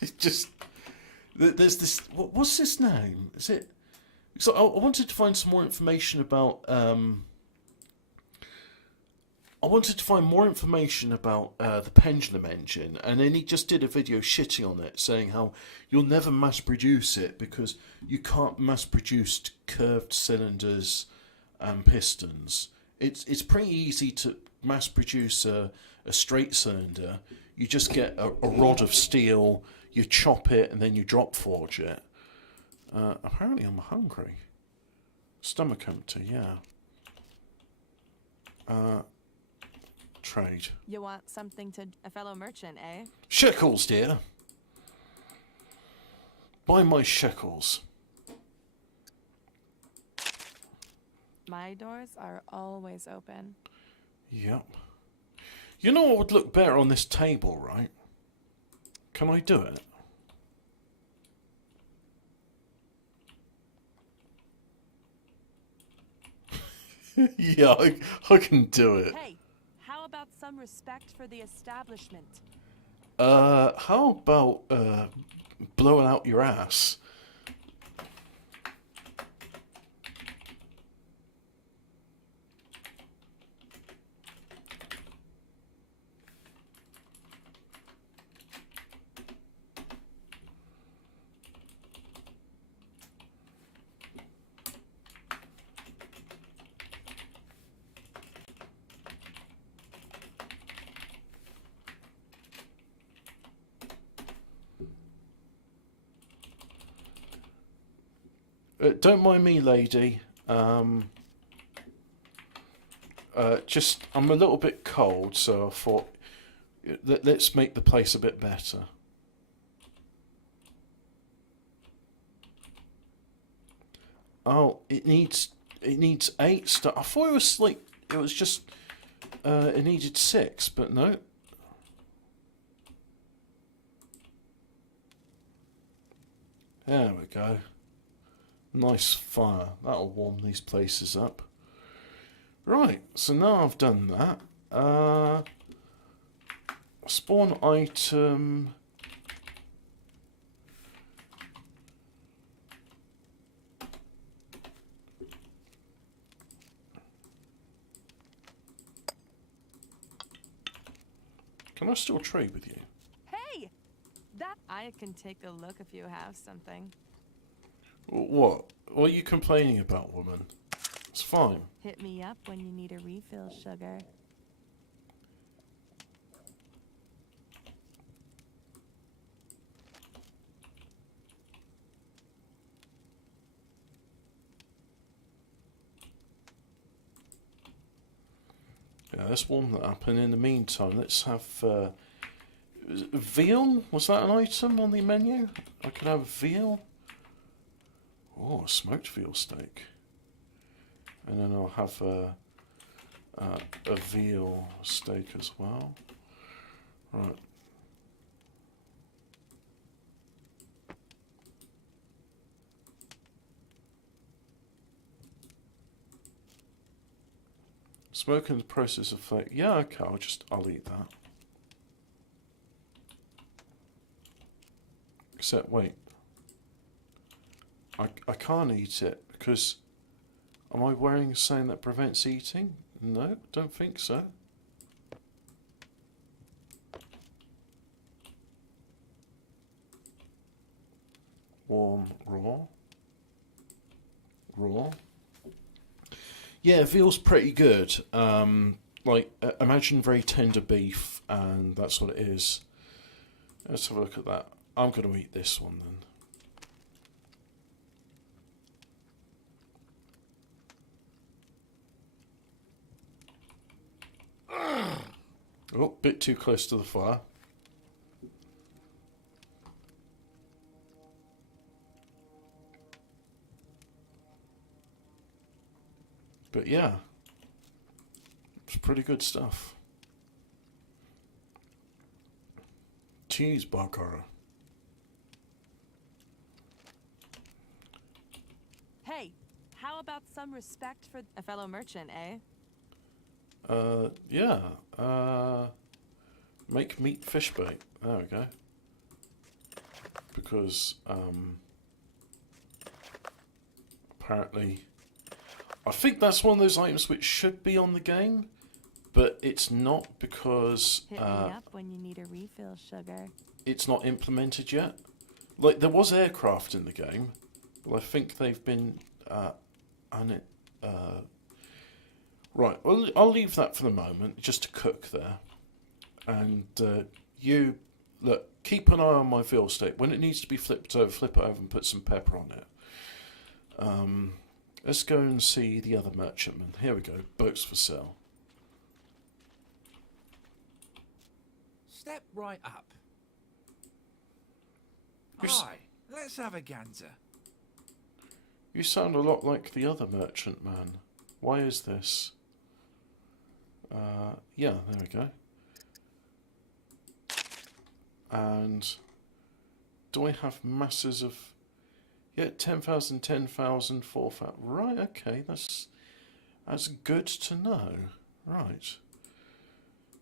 it's just, there's this, what's his name? Is it, so I wanted to find some more information about, the pendulum engine, and then he just did a video shitting on it, saying how you'll never mass produce it because you can't mass produce curved cylinders and pistons. It's pretty easy to mass produce a straight cylinder. You just get a rod of steel, you chop it, and then you drop forge it. Apparently I'm hungry. Stomach empty, yeah. Trade. You want something to... A fellow merchant, eh? Shekels, dear. By my shekels. My doors are always open. Yep. You know what would look better on this table, right? Can I do it? Yeah, I can do it. Hey, how about some respect for the establishment? How about, blowing out your ass? Don't mind me, lady. Just, I'm a little bit cold, so I thought, let's make the place a bit better. Oh, it needs 8 stars. I thought it was like, it was just, it needed 6, but no. There we go. Nice fire. That'll warm these places up. Right, so now I've done that. Spawn item. Can I still trade with you? Hey! That I can take a look if you have something. What? What are you complaining about, woman? It's fine. Hit me up when you need a refill, sugar. Yeah, let's warm that up, and in the meantime, let's have veal. Was that an item on the menu? I could have veal. Oh, a smoked veal steak. And then I'll have a veal steak as well. Right. Smoke in the process of flake. Yeah, okay, I'll eat that. Except, wait. I can't eat it because, am I wearing something that prevents eating? No, don't think so. Warm, raw. Raw. Yeah, veal's pretty good. Like, imagine very tender beef, and that's what it is. Let's have a look at that. I'm going to eat this one then. Oh, bit too close to the fire. But yeah, it's pretty good stuff. Cheeseburger. Hey, how about some respect for a fellow merchant, eh? Yeah. Make meat fish bait. There we go. Because, apparently, I think that's one of those items which should be on the game, but it's not because Hit me up when you need a refill, sugar. it's not implemented yet. Like, there was aircraft in the game, but I think they've been on it. Right, well, I'll leave that for the moment, just to cook there. And you, look, keep an eye on my veal steak. When it needs to be flipped over, flip it over and put some pepper on it. Let's go and see the other merchantman. Here we go, boats for sale. Step right up. Who's- Hi, let's have a gander. You sound a lot like the other merchant man. Why is this? Yeah, there we go. And do I have masses of... Yeah, 10,000, 10,000, 4,000. Right, okay, that's good to know. Right.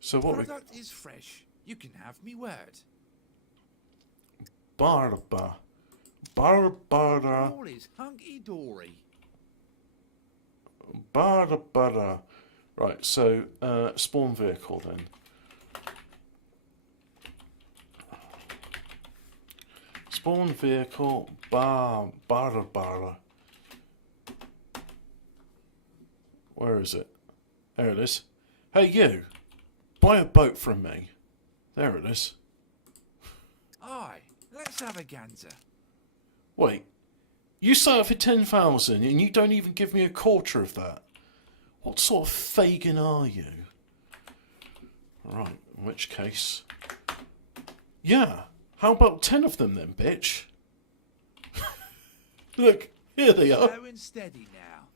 So what Product is fresh. You can have me word. Barbara. All is hunky-dory. Barbara. Right, so spawn vehicle then. Spawn vehicle, Barbara. Where is it? There it is. Hey you, buy a boat from me. There it is. Aye, let's have a gander. Wait, you sell it for 10,000 and you don't even give me a quarter of that. What sort of Fagin are you? Right, in which case... Yeah, how about 10 of them then, bitch? Look, here they are. Slow and steady now.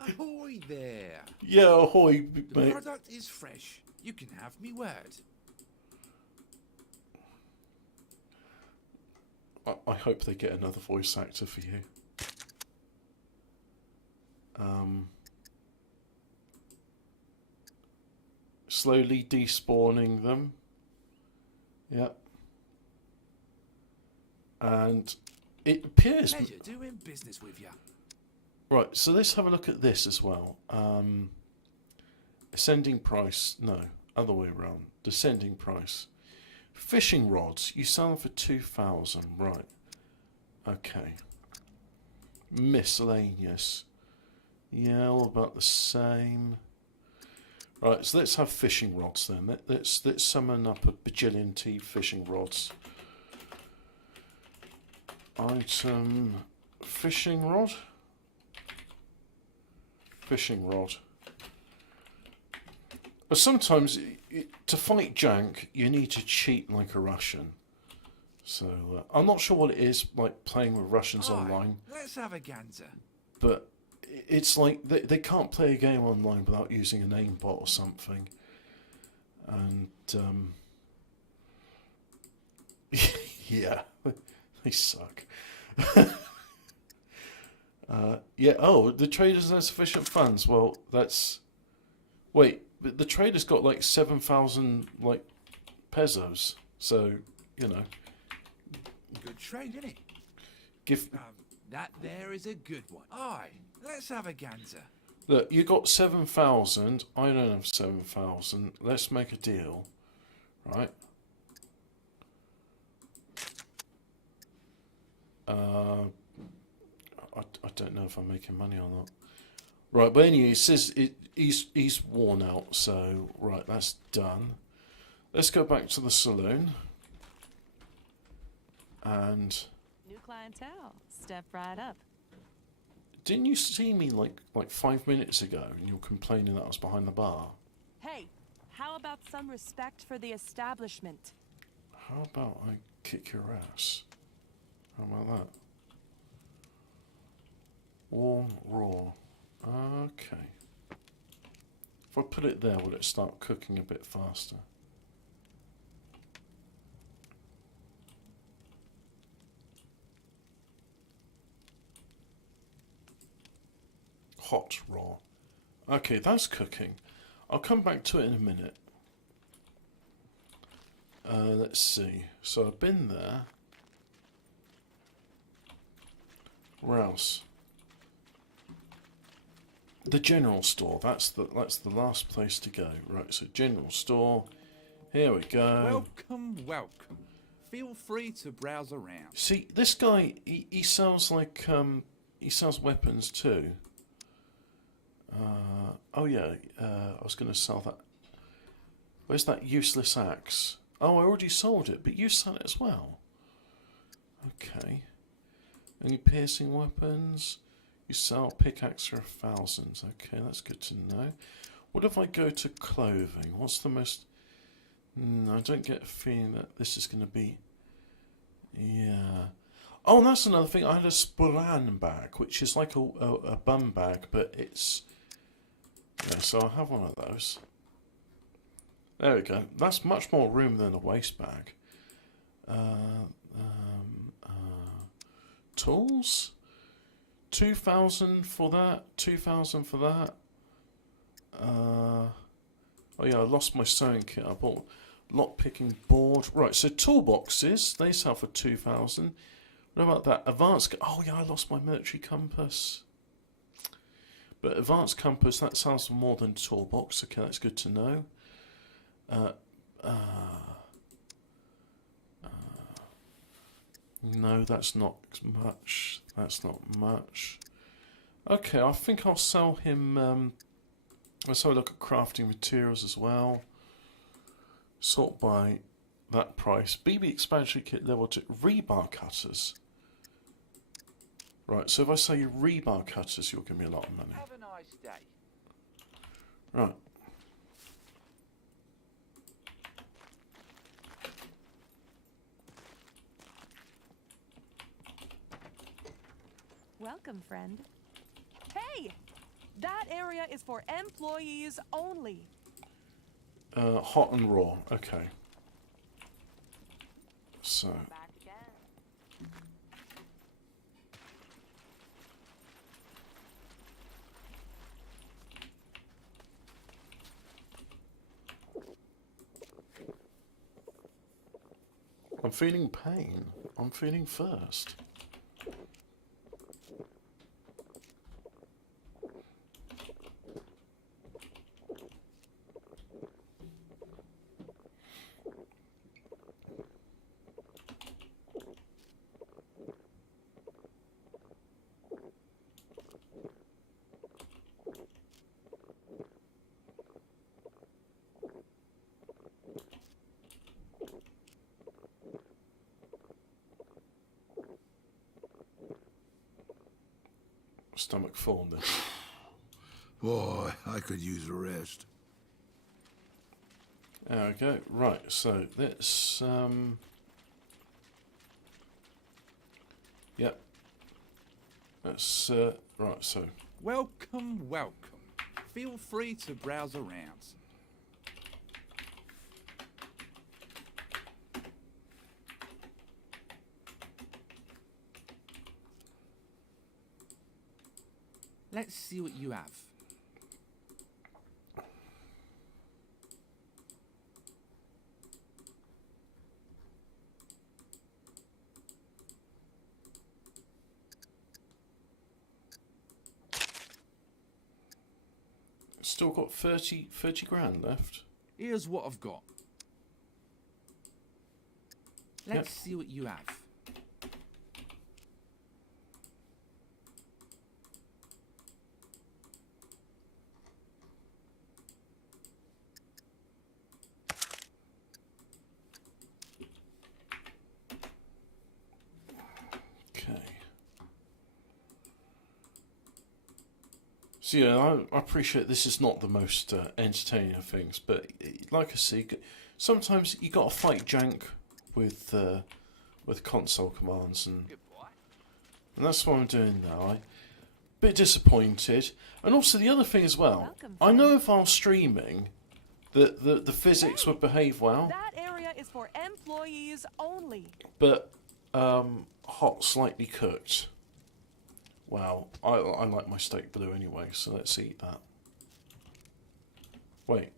Ahoy there. Yeah, ahoy, The mate. product is fresh. You can have me word. I hope they get another voice actor for you. Slowly despawning them. Yep. And it appears... Pleasure doing business with you. Right, so let's have a look at this as well. Ascending price. No, other way around. Descending price. Fishing rods. You sell them for 2,000. Right. Okay. Miscellaneous. Yeah, all about the same. Right, so let's have fishing rods then. Let's summon up a bajillion T fishing rods. Item... Fishing rod? Fishing rod. But sometimes, to fight Jank, you need to cheat like a Russian. So, I'm not sure what it is, like playing with Russians Aye, online. let's have a gander. But it's like they can't play a game online without using an aimbot or something. And, yeah, they suck. Yeah, oh, the traders have sufficient funds. Well, that's... Wait, but the trader's got like 7,000 like pesos. So, you know, Good trade, innit? give... That there is a good one. Aye, let's have a gander. Look, you got 7,000. I don't have 7,000. Let's make a deal, right? I don't know if I'm making money or not. Right, but anyway, it says he's worn out. So right, that's done. Let's go back to the saloon. And New clientele. Step right up. didn't you see me like 5 minutes ago and you were complaining that I was behind the bar? Hey, how about some respect for the establishment? How about I kick your ass? How about that? Warm, raw. Okay. If I put it there, will it start cooking a bit faster? Hot, raw. Okay, that's cooking. I'll come back to it in a minute. Let's see. So I've been there. Where else? The general store. That's the last place to go. Right. So general store. Here we go. Welcome, welcome. Feel free to browse around. See, this guy. He sounds like he sells weapons too. Oh yeah. I was going to sell that. Where's that useless axe? Oh, I already sold it, but you sell it as well. Okay. Any piercing weapons? You sell pickaxe for 1,000. Okay, that's good to know. What if I go to clothing? What's the most... I don't get a feeling that this is going to be... Yeah. Oh, and that's another thing. I had a Sporan bag, which is like a bum bag, but it's... Yeah, so I'll have one of those. There we go. That's much more room than a waste bag. Tools? 2,000 for that. 2,000 for that. Oh yeah, I lost my sewing kit. I bought lockpicking board. Right, so toolboxes. They sell for 2,000. What about that? Advanced... Oh yeah, I lost my military compass. But advanced compass, that sounds more than toolbox. Okay, that's good to know. No, that's not much. That's not much. Okay, I think I'll sell him... let's have a look at crafting materials as well. Sort by that price. BB expansion kit level 2. Rebar cutters. Right, so if I say rebar cutters, you'll give me a lot of money. Have a nice day. Right. Welcome, friend. Hey! That area is for employees only. Hot and raw. Okay. So... Back again. I'm feeling pain. I'm feeling thirst. Stomach full then. Boy, I could use a rest. There we go. Right, so let's yep. Let's right, so Welcome, welcome. Feel free to browse around. Let's see what you have. still got 30 grand left. Here's what I've got. Let's Yep. see what you have. Okay. So yeah, I appreciate this is not the most entertaining of things, but like I say, sometimes you got to fight jank with console commands, and that's what I'm doing now. I'm a bit disappointed, and also the other thing as well. Welcome, I know if I was streaming, the physics would behave well, That area is for employees only. but hot, slightly cooked. Wow, I like my steak blue anyway, so let's eat that. Wait,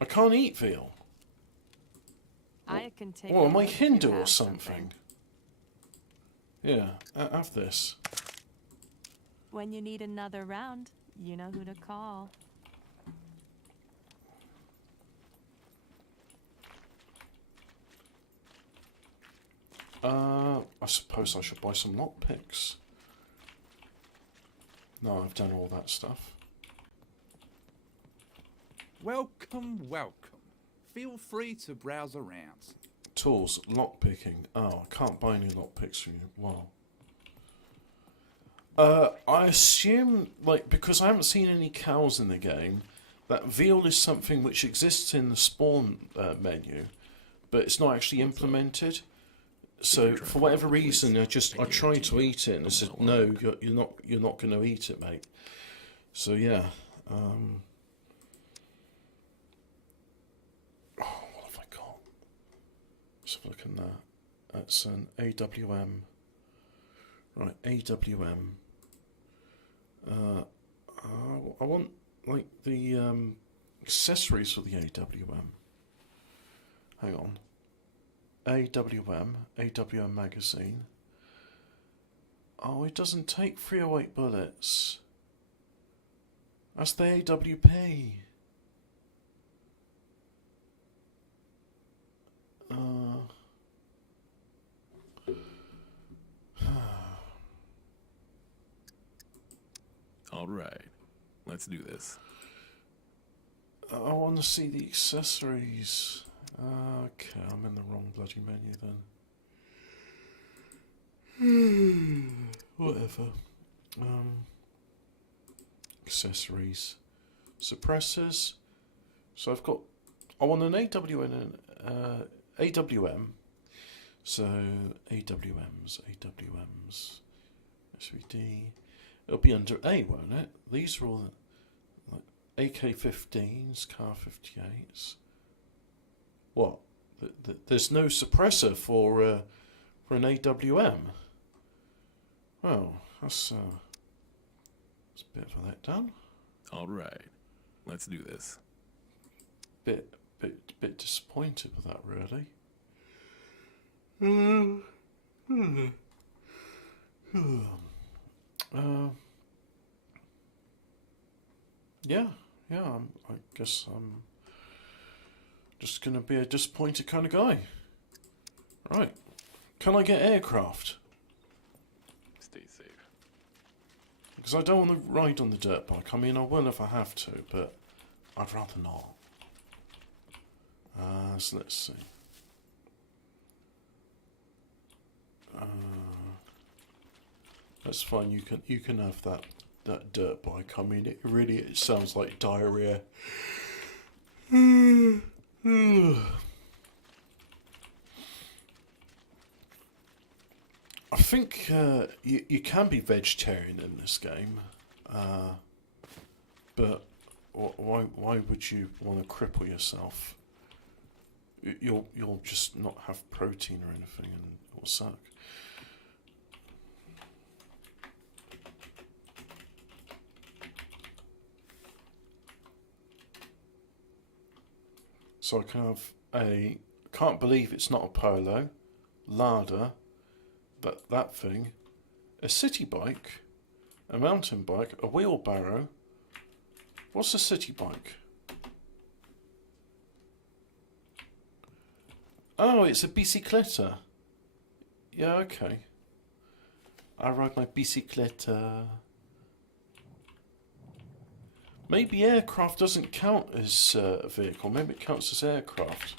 I can't eat veal. I can take. Well, a am I look if Hindu you or have something? Yeah, have this. When you need another round, you know who to call. I suppose I should buy some lockpicks. No, I've done all that stuff. Welcome, welcome. Feel free to browse around. Tools, lockpicking. Oh, I can't buy any lockpicks from you. Wow. I assume, like, because I haven't seen any cows in the game, that veal is something which exists in the spawn menu, but it's not actually implemented. So trying to for follow whatever the police, reason, I tried guarantee to you, eat it, and I I'm said, well "No, armed. you're not going to eat it, mate." So yeah. Oh, what have I got? Let's have a look in that. That's an AWM. Right, AWM. I want like the accessories for the AWM. Hang on. AWM magazine. Oh, it doesn't take 308 bullets. That's the AWP. All right, let's do this. I want to see the accessories. Okay, I'm in the wrong bloody menu then. Whatever. Accessories. Suppressors. So I want an AWM and AWM. So AWMs, SVD. It'll be under A, won't it? These are all like AK-15s, Kar-58s. What? There's no suppressor for an AWM. Oh, that's a bit of a letdown. All right, let's do this. Bit disappointed with that, really. Yeah. I guess I'm just gonna be a disappointed kind of guy. Right. Can I get aircraft? Stay safe. Because I don't want to ride on the dirt bike. I mean, I will if I have to, but I'd rather not. So let's see. That's fine. You can have that dirt bike. I mean, it sounds like diarrhea. I think you can be vegetarian in this game, but why would you want to cripple yourself? You'll just not have protein or anything, and it will suck. So I can have can't believe it's not a polo, Lada, that thing, a city bike, a mountain bike, a wheelbarrow. What's a city bike? Oh, it's a bicicleta. Yeah, okay. I ride my bicicleta. Maybe aircraft doesn't count as a vehicle. Maybe it counts as aircraft.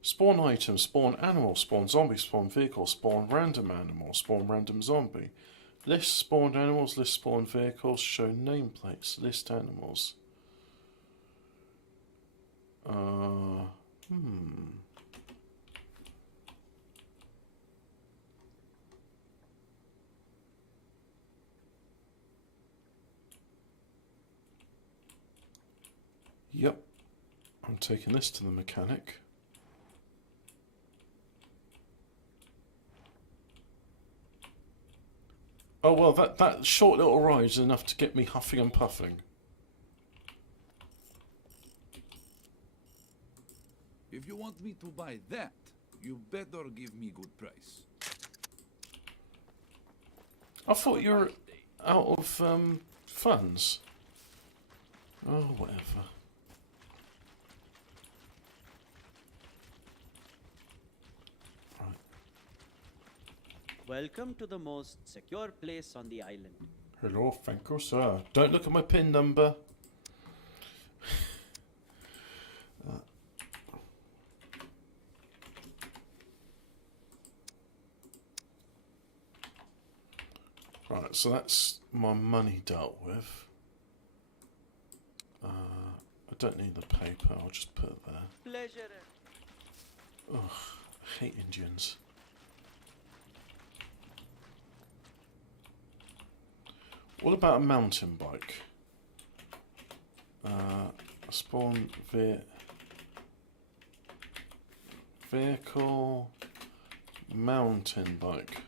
Spawn item, spawn animal, spawn zombie, spawn vehicle, spawn random animal, spawn random zombie. List spawned animals, list spawned vehicles, show nameplates, list animals. Yep, I'm taking this to the mechanic. Oh well, that short little ride is enough to get me huffing and puffing. If you want me to buy that, you better give me good price. I thought you were out of funds. Oh, whatever. Right. Welcome to the most secure place on the island. Hello, thank you, sir. Don't look at my PIN number. Right, so that's my money dealt with. don't need the paper, I'll just put it there. Pleasure. Ugh, I hate Indians. What about a mountain bike? Spawn vehicle mountain bike.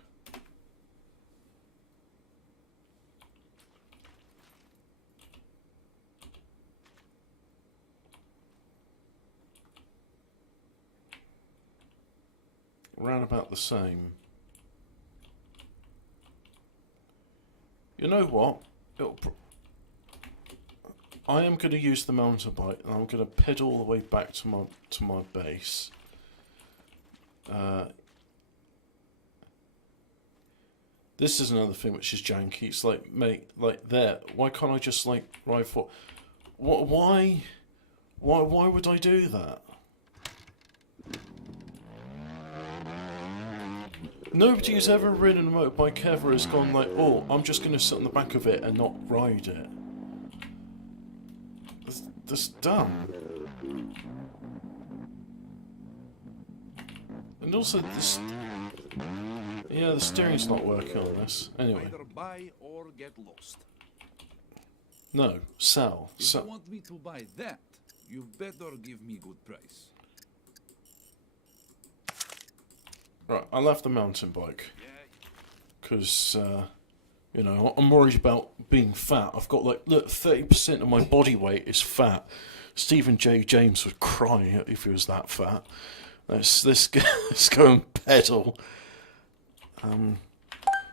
Around about the same. You know what? I am going to use the mountain bike, and I'm going to pedal all the way back to my base. This is another thing which is janky. It's like, mate, like there. Why can't I just like ride for? What? Why would I do that? Nobody who's ever ridden a motorbike ever has gone like, oh, I'm just going to sit on the back of it and not ride it. That's dumb. And also this, yeah, the steering's not working on this. Anyway. Either buy or get lost. No, sell. If you want me to buy that, you better give me good price. Right, I'll have the mountain bike. Because, you know, I'm worried about being fat. I've got like, look, 30% of my body weight is fat. Stephen J. James would cry if he was that fat. Let's go and pedal. And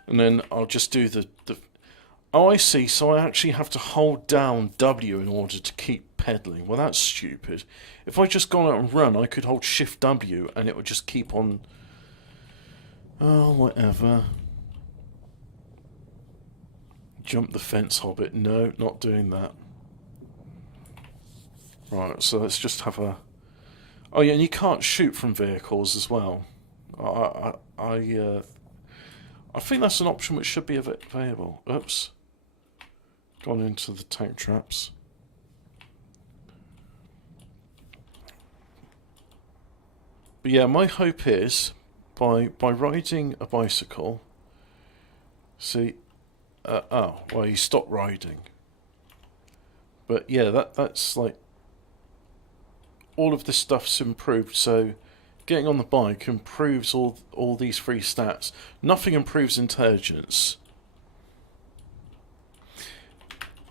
then I'll just do the... Oh, I see. So I actually have to hold down W in order to keep pedaling. Well, that's stupid. If I just go out and run, I could hold Shift W and it would just keep on... Oh, whatever. Jump the fence, Hobbit. No, not doing that. Right, so let's just have a... Oh, yeah, and you can't shoot from vehicles as well. I think that's an option which should be available. Oops. Gone into the tank traps. But yeah, my hope is, by riding a bicycle... See... oh, well, you stopped riding. But yeah, that's like... All of this stuff's improved, so... Getting on the bike improves all these three stats. Nothing improves intelligence.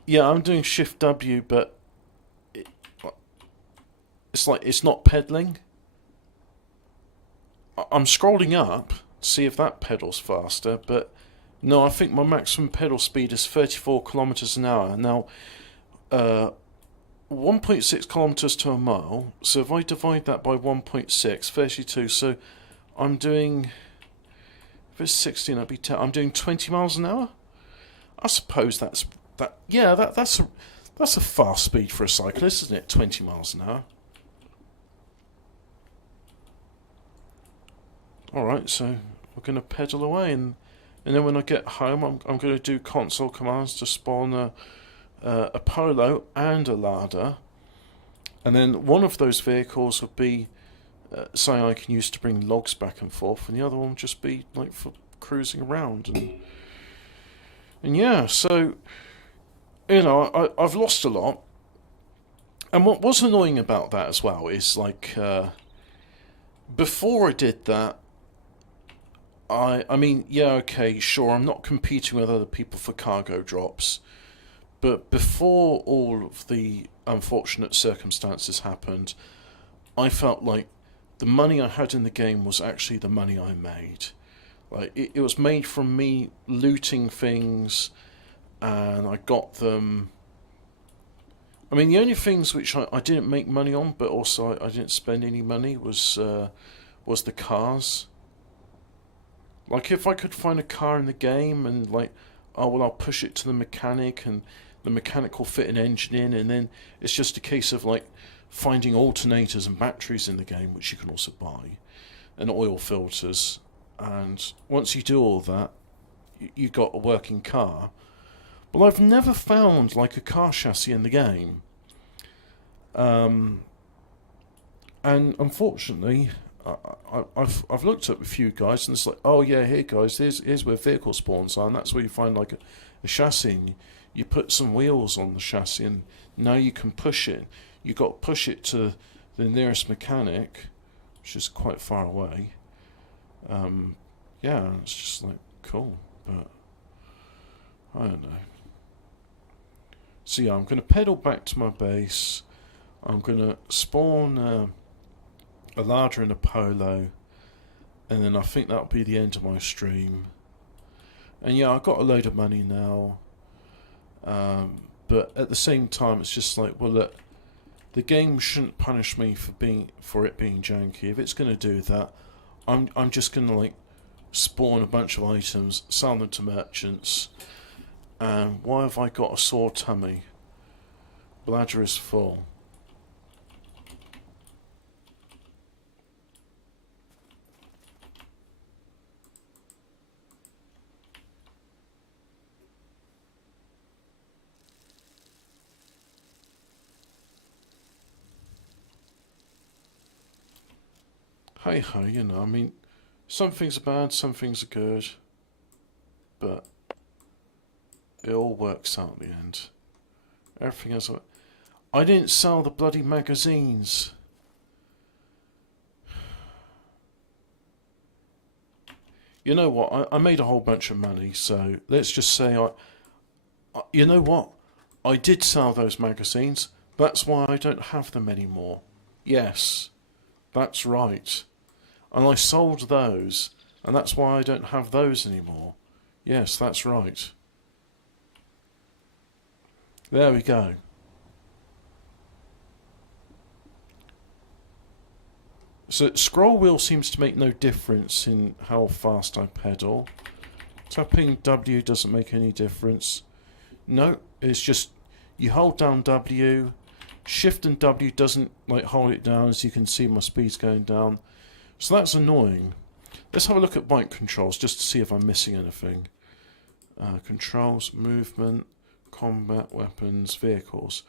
Yeah, I'm doing Shift W, but... It's like, it's not pedaling. I'm scrolling up to see if that pedals faster, but... No, I think my maximum pedal speed is 34 kilometers an hour. Now, 1.6 kilometers to a mile. So if I divide that by 1.6, 32. So I'm doing, if it's 16, that'd be 10. I'm doing 20 miles an hour. I suppose that's that. Yeah, that's a fast speed for a cyclist, isn't it? 20 miles an hour. All right, so we're going to pedal away, and then when I get home, I'm going to do console commands to spawn a polo and a larder, and then one of those vehicles would be something I can use to bring logs back and forth, and the other one would just be like for cruising around, and yeah, so you know, I've lost a lot, and what was annoying about that as well is like before I did that, I mean, yeah, okay, sure, I'm not competing with other people for cargo drops, but before all of the unfortunate circumstances happened, I felt like the money I had in the game was actually the money I made. Like, it was made from me looting things, and I got them... I mean, the only things which I didn't make money on, but also I didn't spend any money, was the cars. Like, if I could find a car in the game and, like, oh, well, I'll push it to the mechanic and the mechanic will fit an engine in, and then it's just a case of, like, finding alternators and batteries in the game, which you can also buy, and oil filters. And once you do all that, you got a working car. But I've never found, like, a car chassis in the game. And unfortunately, I've looked at a few guys, and it's like, oh yeah, here guys, here's where vehicle spawns are, and that's where you find like a chassis. And you put some wheels on the chassis, and now you can push it. You got to push it to the nearest mechanic, which is quite far away. Yeah, it's just like cool, but I don't know. So yeah, I'm going to pedal back to my base. I'm going to spawn a larder and a polo, and then I think that'll be the end of my stream. And yeah, I've got a load of money now, but at the same time, it's just like, well, look, the game shouldn't punish me for it being janky. If it's going to do that, I'm just going to like spawn a bunch of items, sell them to merchants. And why have I got a sore tummy? Bladder is full. Hey ho, you know, I mean, some things are bad, some things are good, but it all works out in the end. Everything else. I didn't sell the bloody magazines. You know what? I made a whole bunch of money, so let's just say you know what? I did sell those magazines. That's why I don't have them anymore. Yes, that's right. And I sold those, and that's why I don't have those anymore. Yes, that's right. There we go. So scroll wheel seems to make no difference in how fast I pedal. Tapping W doesn't make any difference. No, it's just you hold down W. Shift and W doesn't like hold it down. As you can see, my speed's going down. So that's annoying. Let's have a look at bike controls just to see if I'm missing anything. Controls, movement, combat, weapons, vehicles,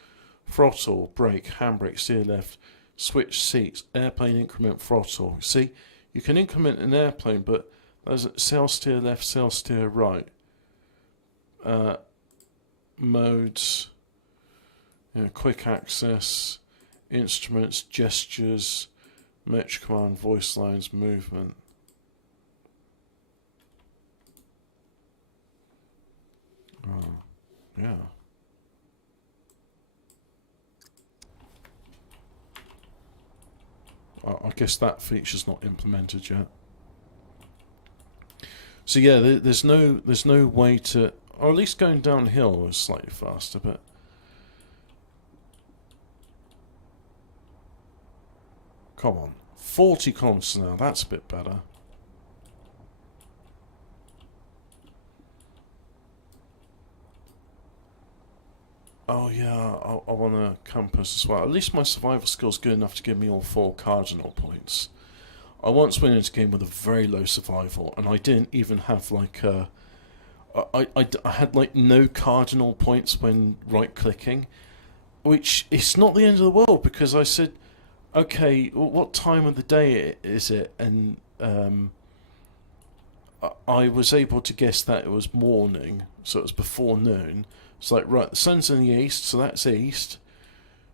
throttle, brake, handbrake, steer left, switch seats, airplane increment, throttle. See, you can increment an airplane, but there's sail steer left, sail steer right. Modes, quick access, instruments, gestures, match command, voice lines, movement. Oh, yeah. I guess that feature's not implemented yet. So yeah, there's no way to, or at least going downhill is slightly faster, but come on, 40 kilometers an hour. That's a bit better. Oh yeah, I want a compass as well. At least my survival skill's good enough to give me all 4 cardinal points. I once went into a game with a very low survival, and I didn't even have like I had like no cardinal points when right clicking, which is not the end of the world, because I said, okay, well, what time of the day is it? And I was able to guess that it was morning, so it was before noon. It's like, right, the sun's in the east, so that's east.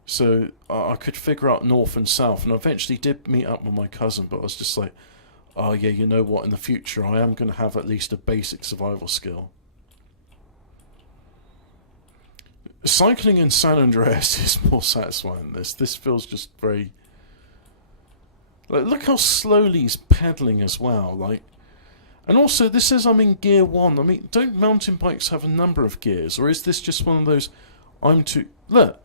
So I could figure out north and south, and I eventually did meet up with my cousin, but I was just like, oh yeah, you know what, in the future I am going to have at least a basic survival skill. Cycling in San Andreas is more satisfying than this. This feels just very... Like, look how slowly he's pedaling as well, like... And also, this says I'm in gear 1. I mean, don't mountain bikes have a number of gears? Or is this just one of those... I'm too... Look!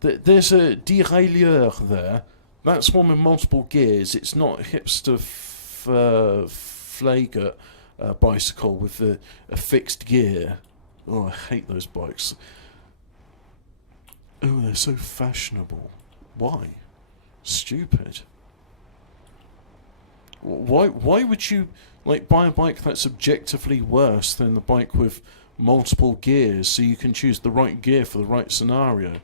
There's a derailleur there. That's one with multiple gears. It's not a hipster flager bicycle with a fixed gear. Oh, I hate those bikes. Oh, they're so fashionable. Why? Stupid. Why would you like buy a bike that's objectively worse than the bike with multiple gears so you can choose the right gear for the right scenario.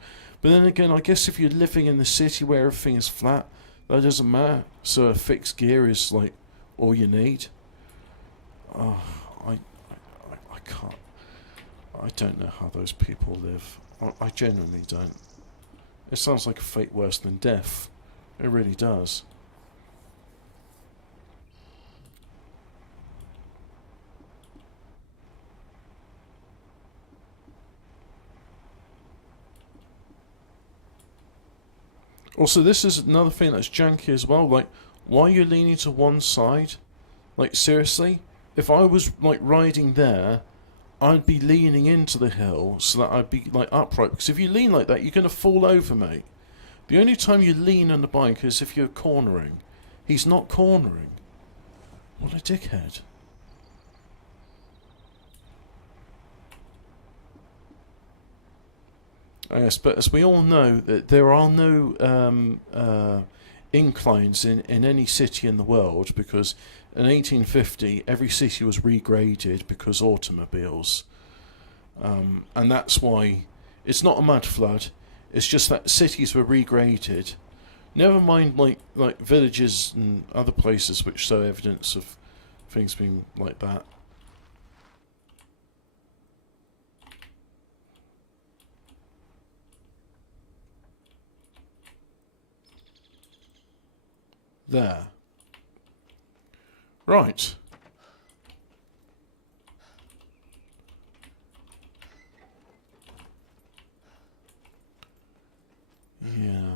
But then again, I guess if you're living in the city where everything is flat, that doesn't matter. So a fixed gear is like all you need. Oh, I can't. I don't know how those people live. I genuinely don't. It sounds like a fate worse than death. It really does. Also, this is another thing that's janky as well. Like, why are you leaning to one side? Like, seriously? If I was, like, riding there, I'd be leaning into the hill so that I'd be, like, upright. Because if you lean like that, you're going to fall over, mate. The only time you lean on the bike is if you're cornering. He's not cornering. What a dickhead. Yes, but as we all know, that there are no inclines in any city in the world, because in 1850 every city was regraded because automobiles, and that's why it's not a mud flood. It's just that cities were regraded. Never mind like villages and other places which show evidence of things being like that. There. Right. Yeah.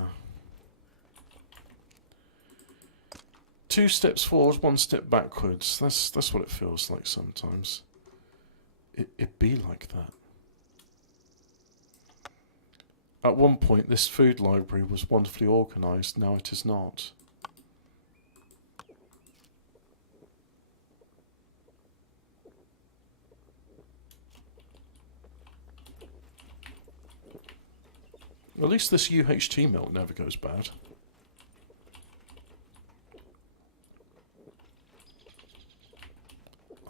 2 steps forward, 1 step backwards. That's what it feels like sometimes. It be like that. At one point, this food library was wonderfully organised. Now it is not. At least this UHT milk never goes bad.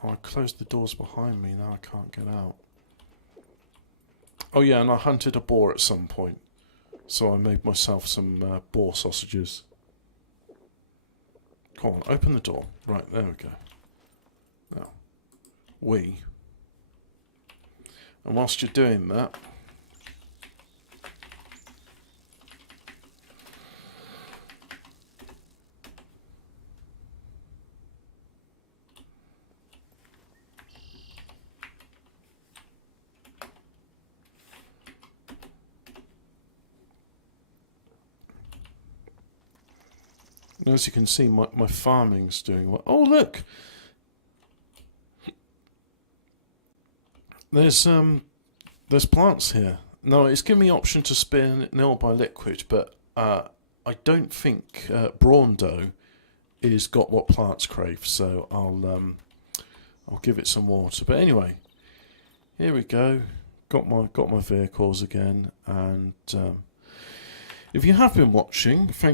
Oh, I closed the doors behind me, now I can't get out. Oh yeah, and I hunted a boar at some point. So I made myself some boar sausages. Come on, open the door. Right, there we go. Now, and whilst you're doing that, as you can see, my farming's doing well. Oh, look! There's plants here. Now, it's giving me option to spin nil by liquid, but I don't think brawn dough is got what plants crave, so I'll give it some water. But anyway, here we go. Got my vehicles again, and if you have been watching, thank